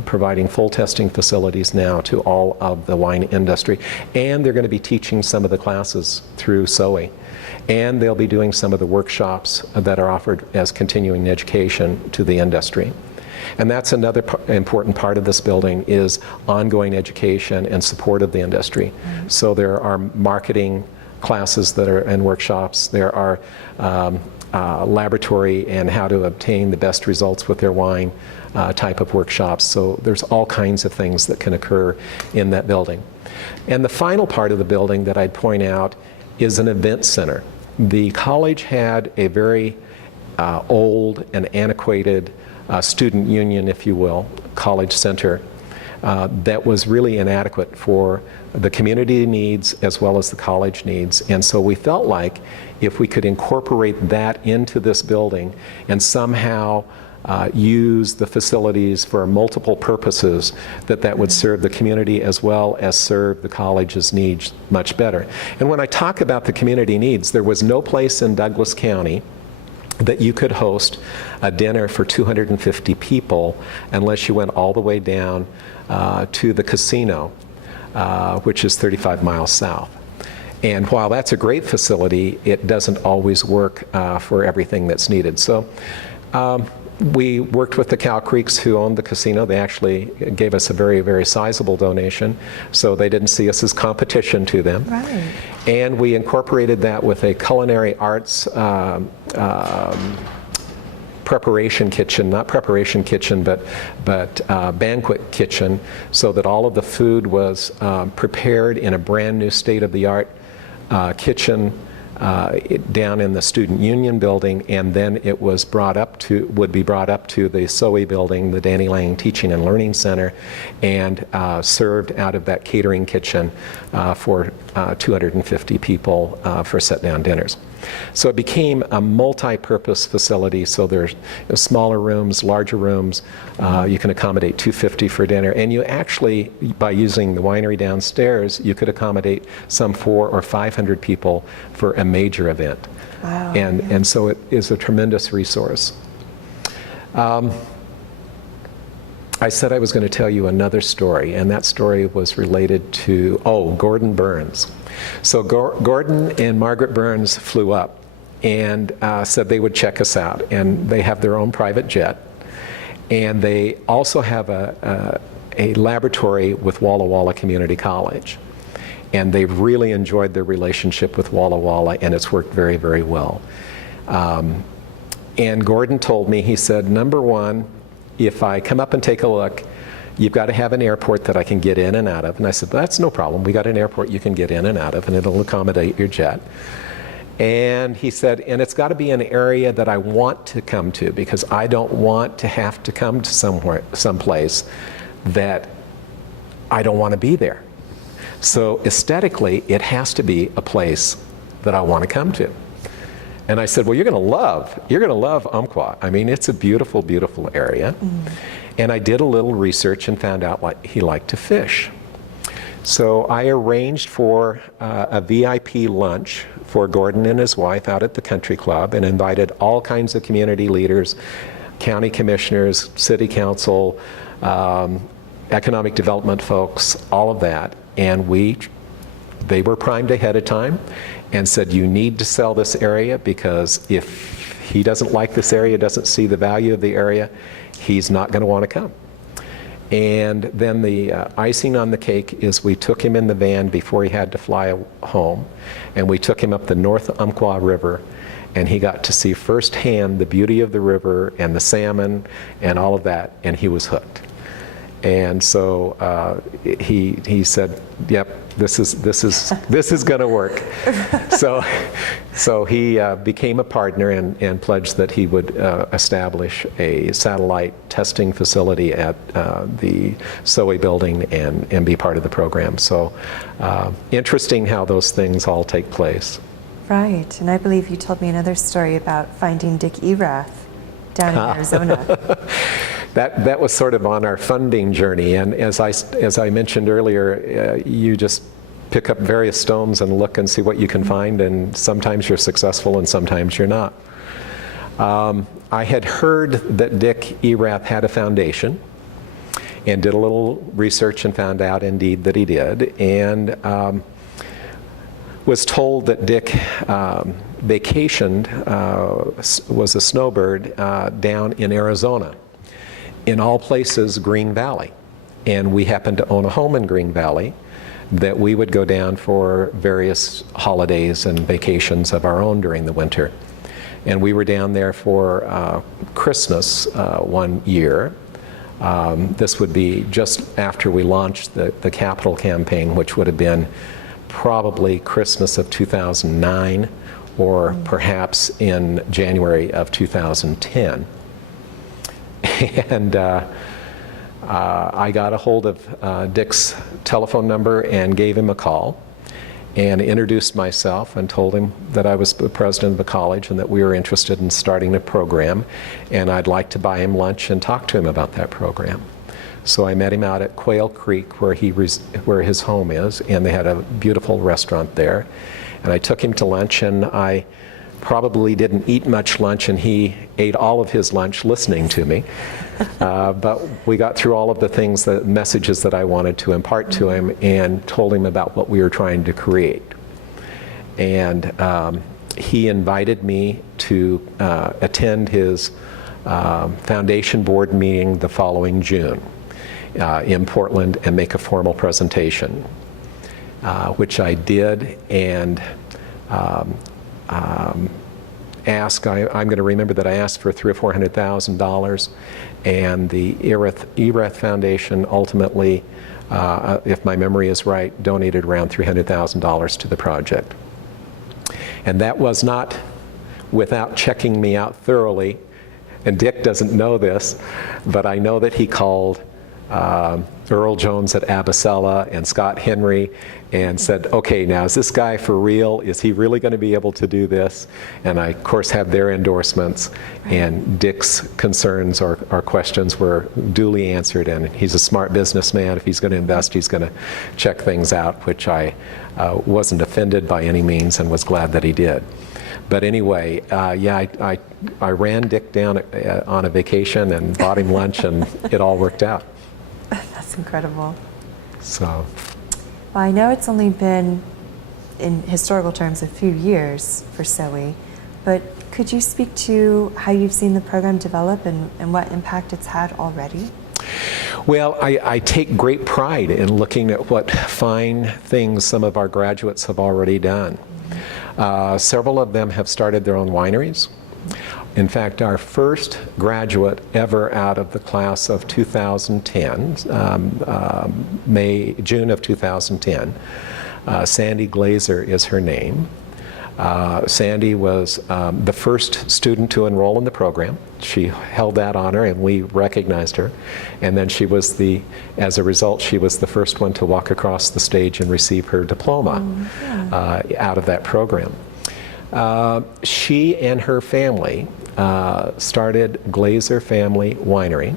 providing full testing facilities now to all of the wine industry. And they're going to be teaching some of the classes through Soe. And they'll be doing some of the workshops that are offered as continuing education to the industry. And that's another important part of this building, is ongoing education and support of the industry. So there are marketing classes that are and workshops. There are laboratory and how to obtain the best results with their wine type of workshops. So there's all kinds of things that can occur in that building. And the final part of the building that I'd point out is an event center. The college had a very old and antiquated student union, if you will, college center, that was really inadequate for the community needs as well as the college needs. And so we felt like if we could incorporate that into this building and somehow use the facilities for multiple purposes, that would serve the community as well as serve the college's needs much better. And when I talk about the community needs, there was no place in Douglas County that you could host a dinner for 250 people unless you went all the way down to the casino, which is 35 miles south. And while that's a great facility, it doesn't always work for everything that's needed. So we worked with the Cow Creeks, who owned the casino. They actually gave us a very, very sizable donation, so they didn't see us as competition to them. Right. And we incorporated that with a culinary arts preparation kitchen, not preparation kitchen, but banquet kitchen, so that all of the food was prepared in a brand new state-of-the-art kitchen down in the Student Union building, and then it was would be brought up to the Soe building, the Danny Lang Teaching and Learning Center, and served out of that catering kitchen for 250 people for sit-down dinners. So it became a multi-purpose facility. So there's smaller rooms, larger rooms. You can accommodate 250 for dinner. And you actually, by using the winery downstairs, you could accommodate some 400 or 500 people for a major event. Wow. And so it is a tremendous resource. I said I was going to tell you another story, and that story was related to, Gordon Burns. So Gordon and Margaret Burns flew up and said they would check us out, and they have their own private jet. And they also have a laboratory with Walla Walla Community College. And they've really enjoyed their relationship with Walla Walla, and it's worked very, very well. And Gordon told me, he said, number one, if I come up and take a look, you've got to have an airport that I can get in and out of. And I said, that's no problem. We got an airport you can get in and out of, and it'll accommodate your jet. And he said, and it's got to be an area that I want to come to, because I don't want to have to come to someplace that I don't want to be there. So aesthetically, it has to be a place that I want to come to. And I said, well, you're going to love Umpqua. I mean, it's a beautiful, beautiful area. And I did a little research and found out he liked to fish. So I arranged for a VIP lunch for Gordon and his wife out at the country club, and invited all kinds of community leaders, county commissioners, city council, economic development folks, all of that. And they were primed ahead of time and said, you need to sell this area, because if he doesn't like this area, doesn't see the value of the area, he's not going to want to come. And then the icing on the cake is we took him in the van before he had to fly home, and we took him up the North Umpqua River, and he got to see firsthand the beauty of the river and the salmon and all of that, and he was hooked. And so he said, yep, this is going to work. So he became a partner and pledged that he would establish a satellite testing facility at the SOE building and be part of the program. So interesting how those things all take place. Right, and I believe you told me another story about finding Dick Erath down in Arizona. That was sort of on our funding journey, and as I mentioned earlier, you just pick up various stones and look and see what you can find, and sometimes you're successful and sometimes you're not. I had heard that Dick Erath had a foundation, and did a little research and found out indeed that he did, and was told that Dick vacationed, was a snowbird down in Arizona. In all places, Green Valley. And we happened to own a home in Green Valley that we would go down for various holidays and vacations of our own during the winter. And we were down there for Christmas one year. This would be just after we launched the capital campaign, which would have been probably Christmas of 2009, or perhaps in January of 2010. And I got a hold of Dick's telephone number and gave him a call and introduced myself and told him that I was the president of the college and that we were interested in starting a program, and I'd like to buy him lunch and talk to him about that program. So I met him out at Quail Creek, where his home is, and they had a beautiful restaurant there. And I took him to lunch, and I probably didn't eat much lunch, and he ate all of his lunch listening to me. But we got through all of the things, the messages that I wanted to impart to him, and told him about what we were trying to create. And he invited me to attend his foundation board meeting the following June in Portland and make a formal presentation, which I did, and ask, I'm going to remember that I asked for $300,000 or $400,000, and the Erath Foundation ultimately, if my memory is right, donated around $300,000 to the project. And that was not without checking me out thoroughly, and Dick doesn't know this, but I know that he called Earl Jones at Abasella and Scott Henry and said, okay, now is this guy for real? Is he really going to be able to do this? And I, of course, have their endorsements, and Dick's concerns or questions were duly answered, and he's a smart businessman. If he's going to invest, he's going to check things out, which I wasn't offended by any means and was glad that he did. But anyway, yeah, I ran Dick down on a vacation and bought him lunch, and it all worked out. That's incredible. So, well, I know it's only been, in historical terms, a few years for SOE, but could you speak to how you've seen the program develop and what impact it's had already? Well, I take great pride in looking at what fine things some of our graduates have already done. Several of them have started their own wineries. In fact, our first graduate ever out of the class of 2010, June of 2010, Sandy Glazer is her name. Sandy was the first student to enroll in the program. She held that honor and we recognized her. And then she was as a result, she was the first one to walk across the stage and receive her diploma out of that program. She and her family started Glazer Family Winery.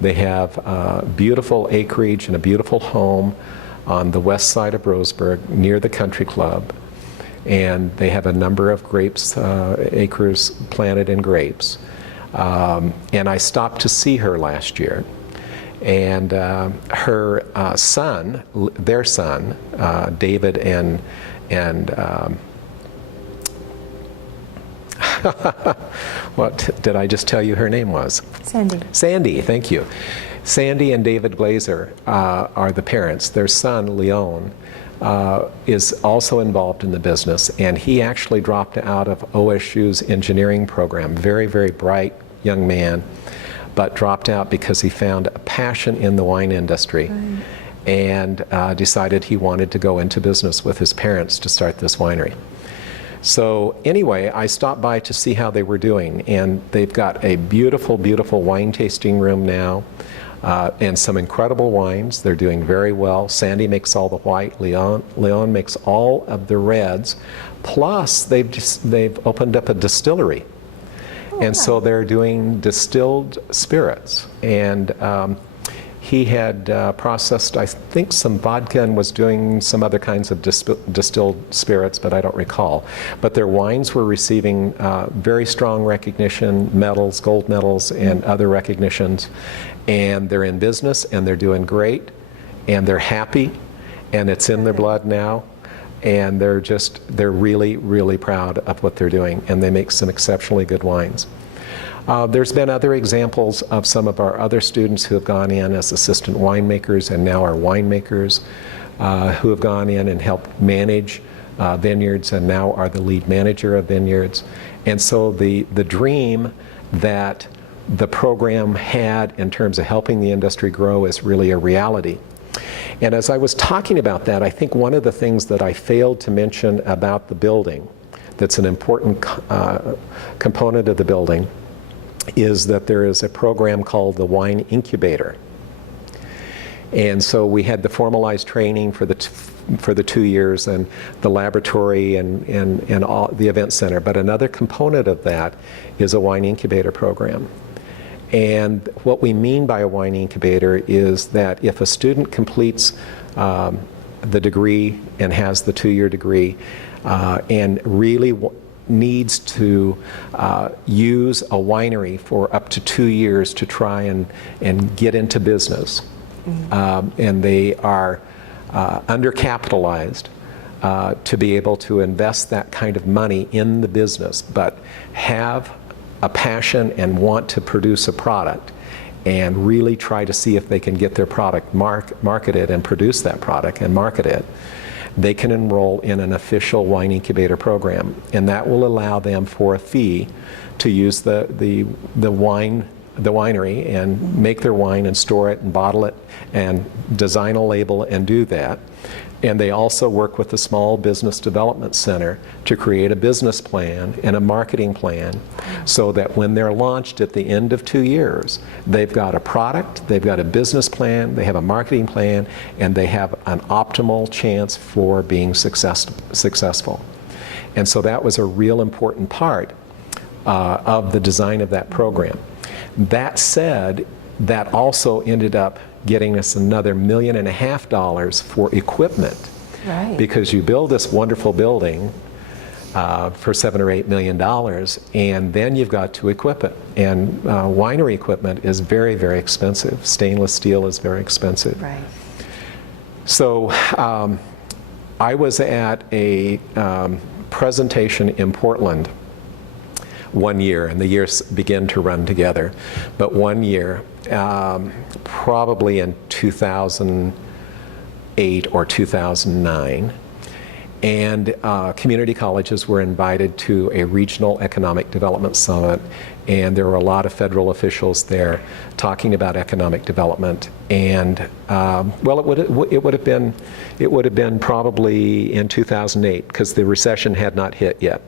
They have beautiful acreage and a beautiful home on the west side of Roseburg near the country club. And they have a number of grapes, acres planted in grapes. And I stopped to see her last year. And her son, their son, David and what did I just tell you her name was? Sandy. Sandy, thank you. Sandy and David Glazer are the parents. Their son, Leon, is also involved in the business, and he actually dropped out of OSU's engineering program. Very, very bright young man, but dropped out because he found a passion in the wine industry and decided he wanted to go into business with his parents to start this winery. So anyway, I stopped by to see how they were doing, and they've got a beautiful, beautiful wine tasting room now. And some incredible wines. They're doing very well. Sandy makes all the white. Leon makes all of the reds. Plus, they've opened up a distillery. And so they're doing distilled spirits. And he had processed, I think, some vodka and was doing some other kinds of distilled spirits, but I don't recall. But their wines were receiving very strong recognition, medals, gold medals, and other recognitions. And they're in business, and they're doing great, and they're happy, and it's in their blood now. And they're really, really proud of what they're doing, and they make some exceptionally good wines. There's been other examples of some of our other students who have gone in as assistant winemakers and now are winemakers, who have gone in and helped manage vineyards and now are the lead manager of vineyards. And so the dream that the program had in terms of helping the industry grow is really a reality. And as I was talking about that, I think one of the things that I failed to mention about the building that's an important component of the building is that there is a program called the Wine Incubator. And so we had the formalized training for the 2 years and the laboratory and all, the event center. But another component of that is a wine incubator program. And what we mean by a wine incubator is that if a student completes the degree and has the 2-year degree and really needs to use a winery for up to 2 years to try and get into business, and they are undercapitalized to be able to invest that kind of money in the business, but have a passion and want to produce a product and really try to see if they can get their product marketed and produce that product and market it, they can enroll in an official wine incubator program. And that will allow them for a fee to use the winery and make their wine and store it and bottle it and design a label and do that. And they also work with the Small Business Development Center to create a business plan and a marketing plan so that when they're launched at the end of 2 years, they've got a product, they've got a business plan, they have a marketing plan, and they have an optimal chance for being successful. And so that was a real important part of the design of that program. That said, that also ended up getting us another $1.5 million for equipment. Right. Because you build this wonderful building for $7 or $8 million, and then you've got to equip it. And winery equipment is very, very expensive. Stainless steel is very expensive. Right. So I was at a presentation in Portland 1 year, and the years begin to run together. But 1 year, probably in 2008 or 2009, and community colleges were invited to a regional economic development summit, and there were a lot of federal officials there talking about economic development. And well, it would have been probably in 2008, because the recession had not hit yet.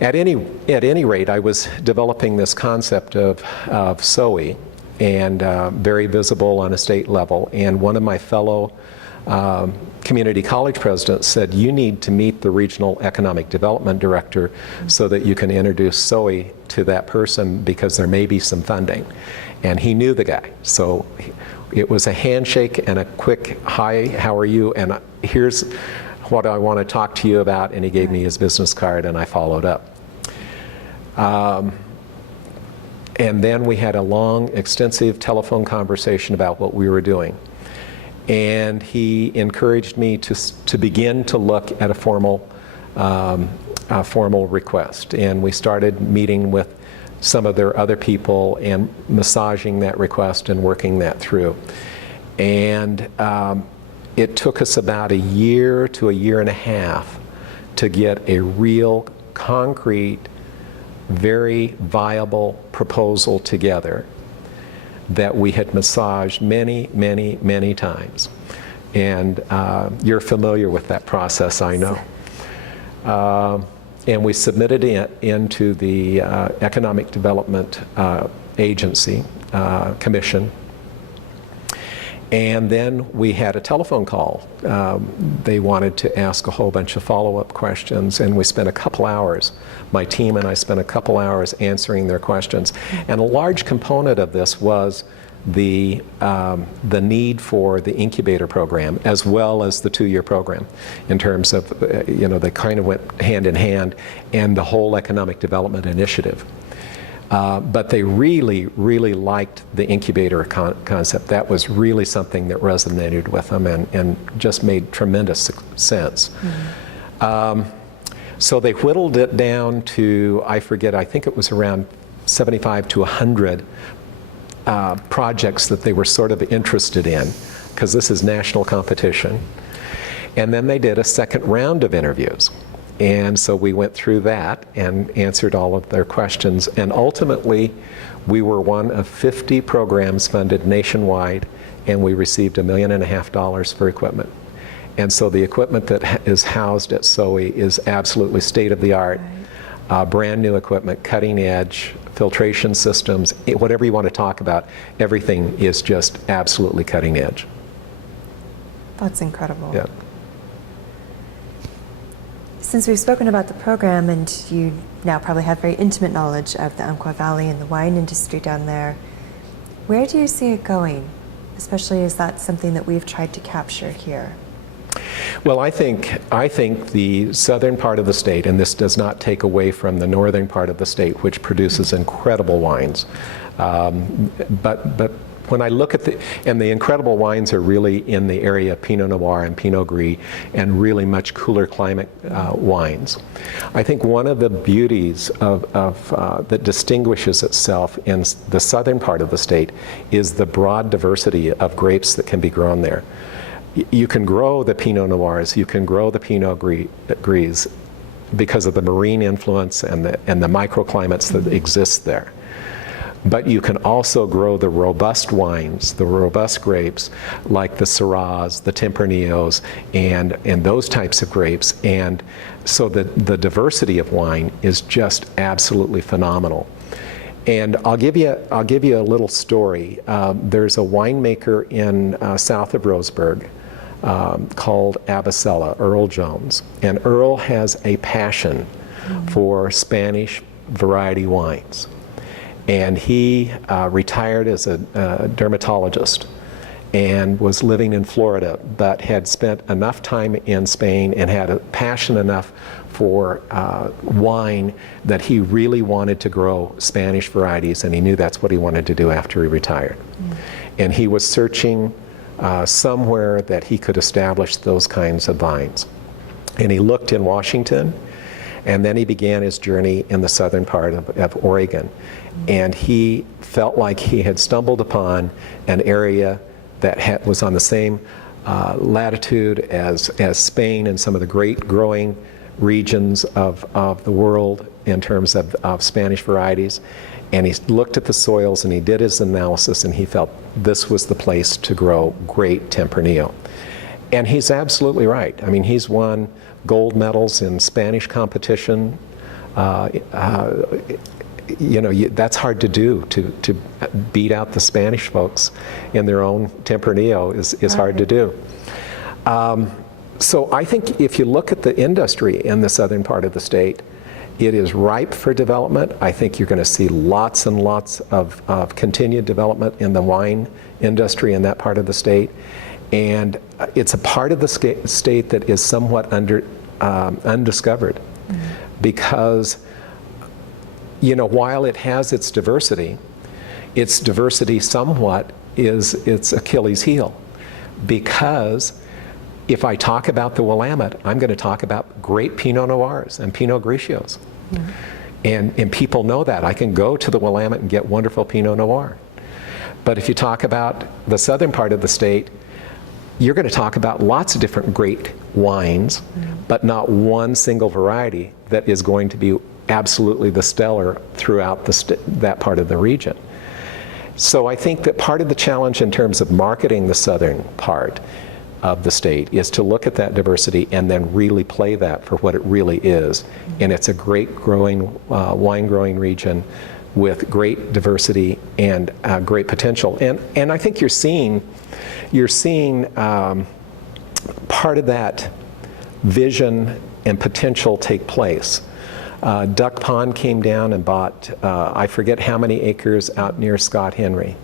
At any rate, I was developing this concept of SOE, and very visible on a state level. And one of my fellow community college presidents said, you need to meet the regional economic development director so that you can introduce SOE to that person, because there may be some funding. And he knew the guy. So it was a handshake and a quick, hi, how are you? And here's what I want to talk to you about. And he gave me his business card, and I followed up. And then we had a long, extensive telephone conversation about what we were doing. And he encouraged me to begin to look at a formal request. And we started meeting with some of their other people and massaging that request and working that through. And it took us about a year to a year and a half to get a real, concrete, very viable proposal together that we had massaged many, many, many times. And you're familiar with that process, I know. And we submitted it into the Economic Development Agency, Commission. And then we had a telephone call. They wanted to ask a whole bunch of follow-up questions, and we spent a couple hours. My team and I spent a couple hours answering their questions. And a large component of this was the need for the incubator program, as well as the 2-year program, in terms of, they kind of went hand in hand, and the whole economic development initiative. But they really, really liked the incubator concept. That was really something that resonated with them and just made tremendous sense. Mm-hmm. So they whittled it down to, I think it was around 75 to 100 projects that they were sort of interested in, because this is national competition. And then they did a second round of interviews. And so we went through that and answered all of their questions. And ultimately, we were one of 50 programs funded nationwide, and we received $1.5 million for equipment. And so the equipment that is housed at SOE is absolutely state-of-the-art, brand new equipment, cutting edge, filtration systems, whatever you want to talk about, everything is just absolutely cutting edge. That's incredible. Yeah. Since we've spoken about the program, and you now probably have very intimate knowledge of the Umpqua Valley and the wine industry down there, where do you see it going? Especially as that's something that we've tried to capture here. Well, I think the southern part of the state, and this does not take away from the northern part of the state, which produces incredible wines, but when I look at the incredible wines are really in the area of Pinot Noir and Pinot Gris, and really much cooler climate wines. I think one of the beauties that distinguishes itself in the southern part of the state is the broad diversity of grapes that can be grown there. You can grow the Pinot Noirs, you can grow the Pinot Gris because of the marine influence and the microclimates that exist there. But you can also grow the robust wines, the robust grapes, like the Syrahs, the Tempranillos, and those types of grapes. And so the diversity of wine is just absolutely phenomenal. And I'll give you a little story. There's a winemaker in south of Roseburg called Abasella, Earl Jones. And Earl has a passion for Spanish variety wines. And he retired as a dermatologist and was living in Florida, but had spent enough time in Spain and had a passion enough for wine that he really wanted to grow Spanish varieties, and he knew that's what he wanted to do after he retired. And he was searching somewhere that he could establish those kinds of vines. And he looked in Washington, And then he began his journey in the southern part of Oregon. And he felt like he had stumbled upon an area that was on the same latitude as Spain and some of the great growing regions of the world in terms of Spanish varieties. And he looked at the soils and he did his analysis, and he felt this was the place to grow great Tempranillo. And he's absolutely right. I mean, he's won gold medals in Spanish competition. You know, that's hard to do, to beat out the Spanish folks in their own Tempranillo is hard to do. So I think if you look at the industry in the southern part of the state, it is ripe for development. I think you're going to see lots and lots of continued development in the wine industry in that part of the state. And it's a part of the state that is somewhat undiscovered, because, you know, while it has its diversity somewhat is its Achilles heel. Because if I talk about the Willamette, I'm going to talk about great Pinot Noirs and Pinot Grigios. And people know that. I can go to the Willamette and get wonderful Pinot Noir. But if you talk about the southern part of the state, you're going to talk about lots of different great wines, but not one single variety that is going to be absolutely the stellar throughout that part of the region. So I think that part of the challenge in terms of marketing the southern part of the state is to look at that diversity and then really play that for what it really is. And it's a great growing, wine growing region with great diversity and great potential. And I think you're seeing part of that vision and potential take place. Duck Pond came down and bought, I forget how many acres out near Scott Henry.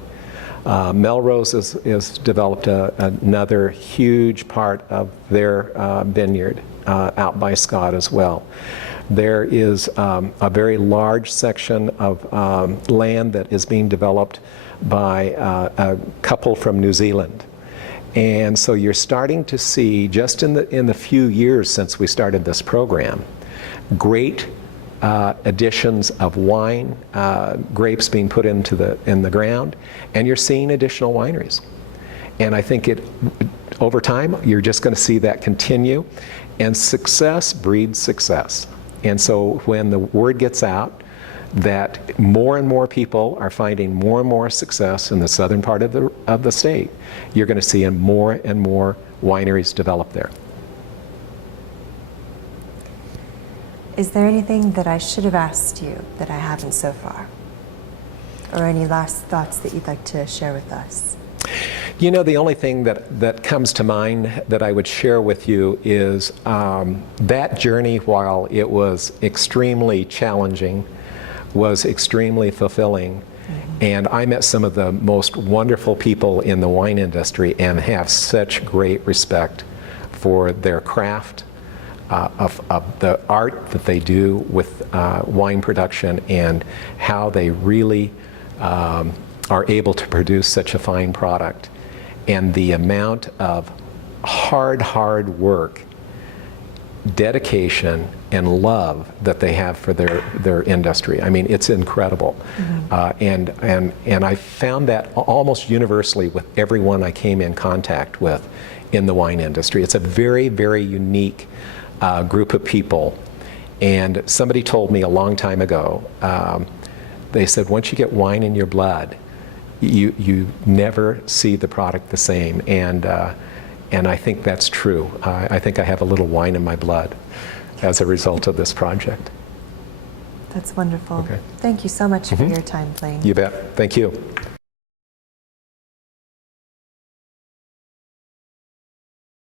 Melrose has developed another huge part of their vineyard out by Scott as well. There is a very large section of land that is being developed by a couple from New Zealand. And so you're starting to see, just in the few years since we started this program, great additions of wine, grapes being put in the ground, and you're seeing additional wineries. And I think over time, you're just going to see that continue, and success breeds success. And so when the word gets out that more and more people are finding more and more success in the southern part of the state, you're going to see more and more wineries develop there. Is there anything that I should have asked you that I haven't so far? Or any last thoughts that you'd like to share with us? You know, the only thing that comes to mind that I would share with you is that journey, while it was extremely challenging, was extremely fulfilling. And I met some of the most wonderful people in the wine industry and have such great respect for their craft, of the art that they do with wine production, and how they really are able to produce such a fine product, and the amount of hard work, dedication, and love that they have for their industry. I mean, it's incredible. And I found that almost universally with everyone I came in contact with in the wine industry. It's a very, very unique group of people. And somebody told me a long time ago, they said, once you get wine in your blood, you never see the product the same. And I think that's true. I think I have a little wine in my blood as a result of this project. That's wonderful. Okay. Thank you so much for your time, Blaine. You bet. Thank you.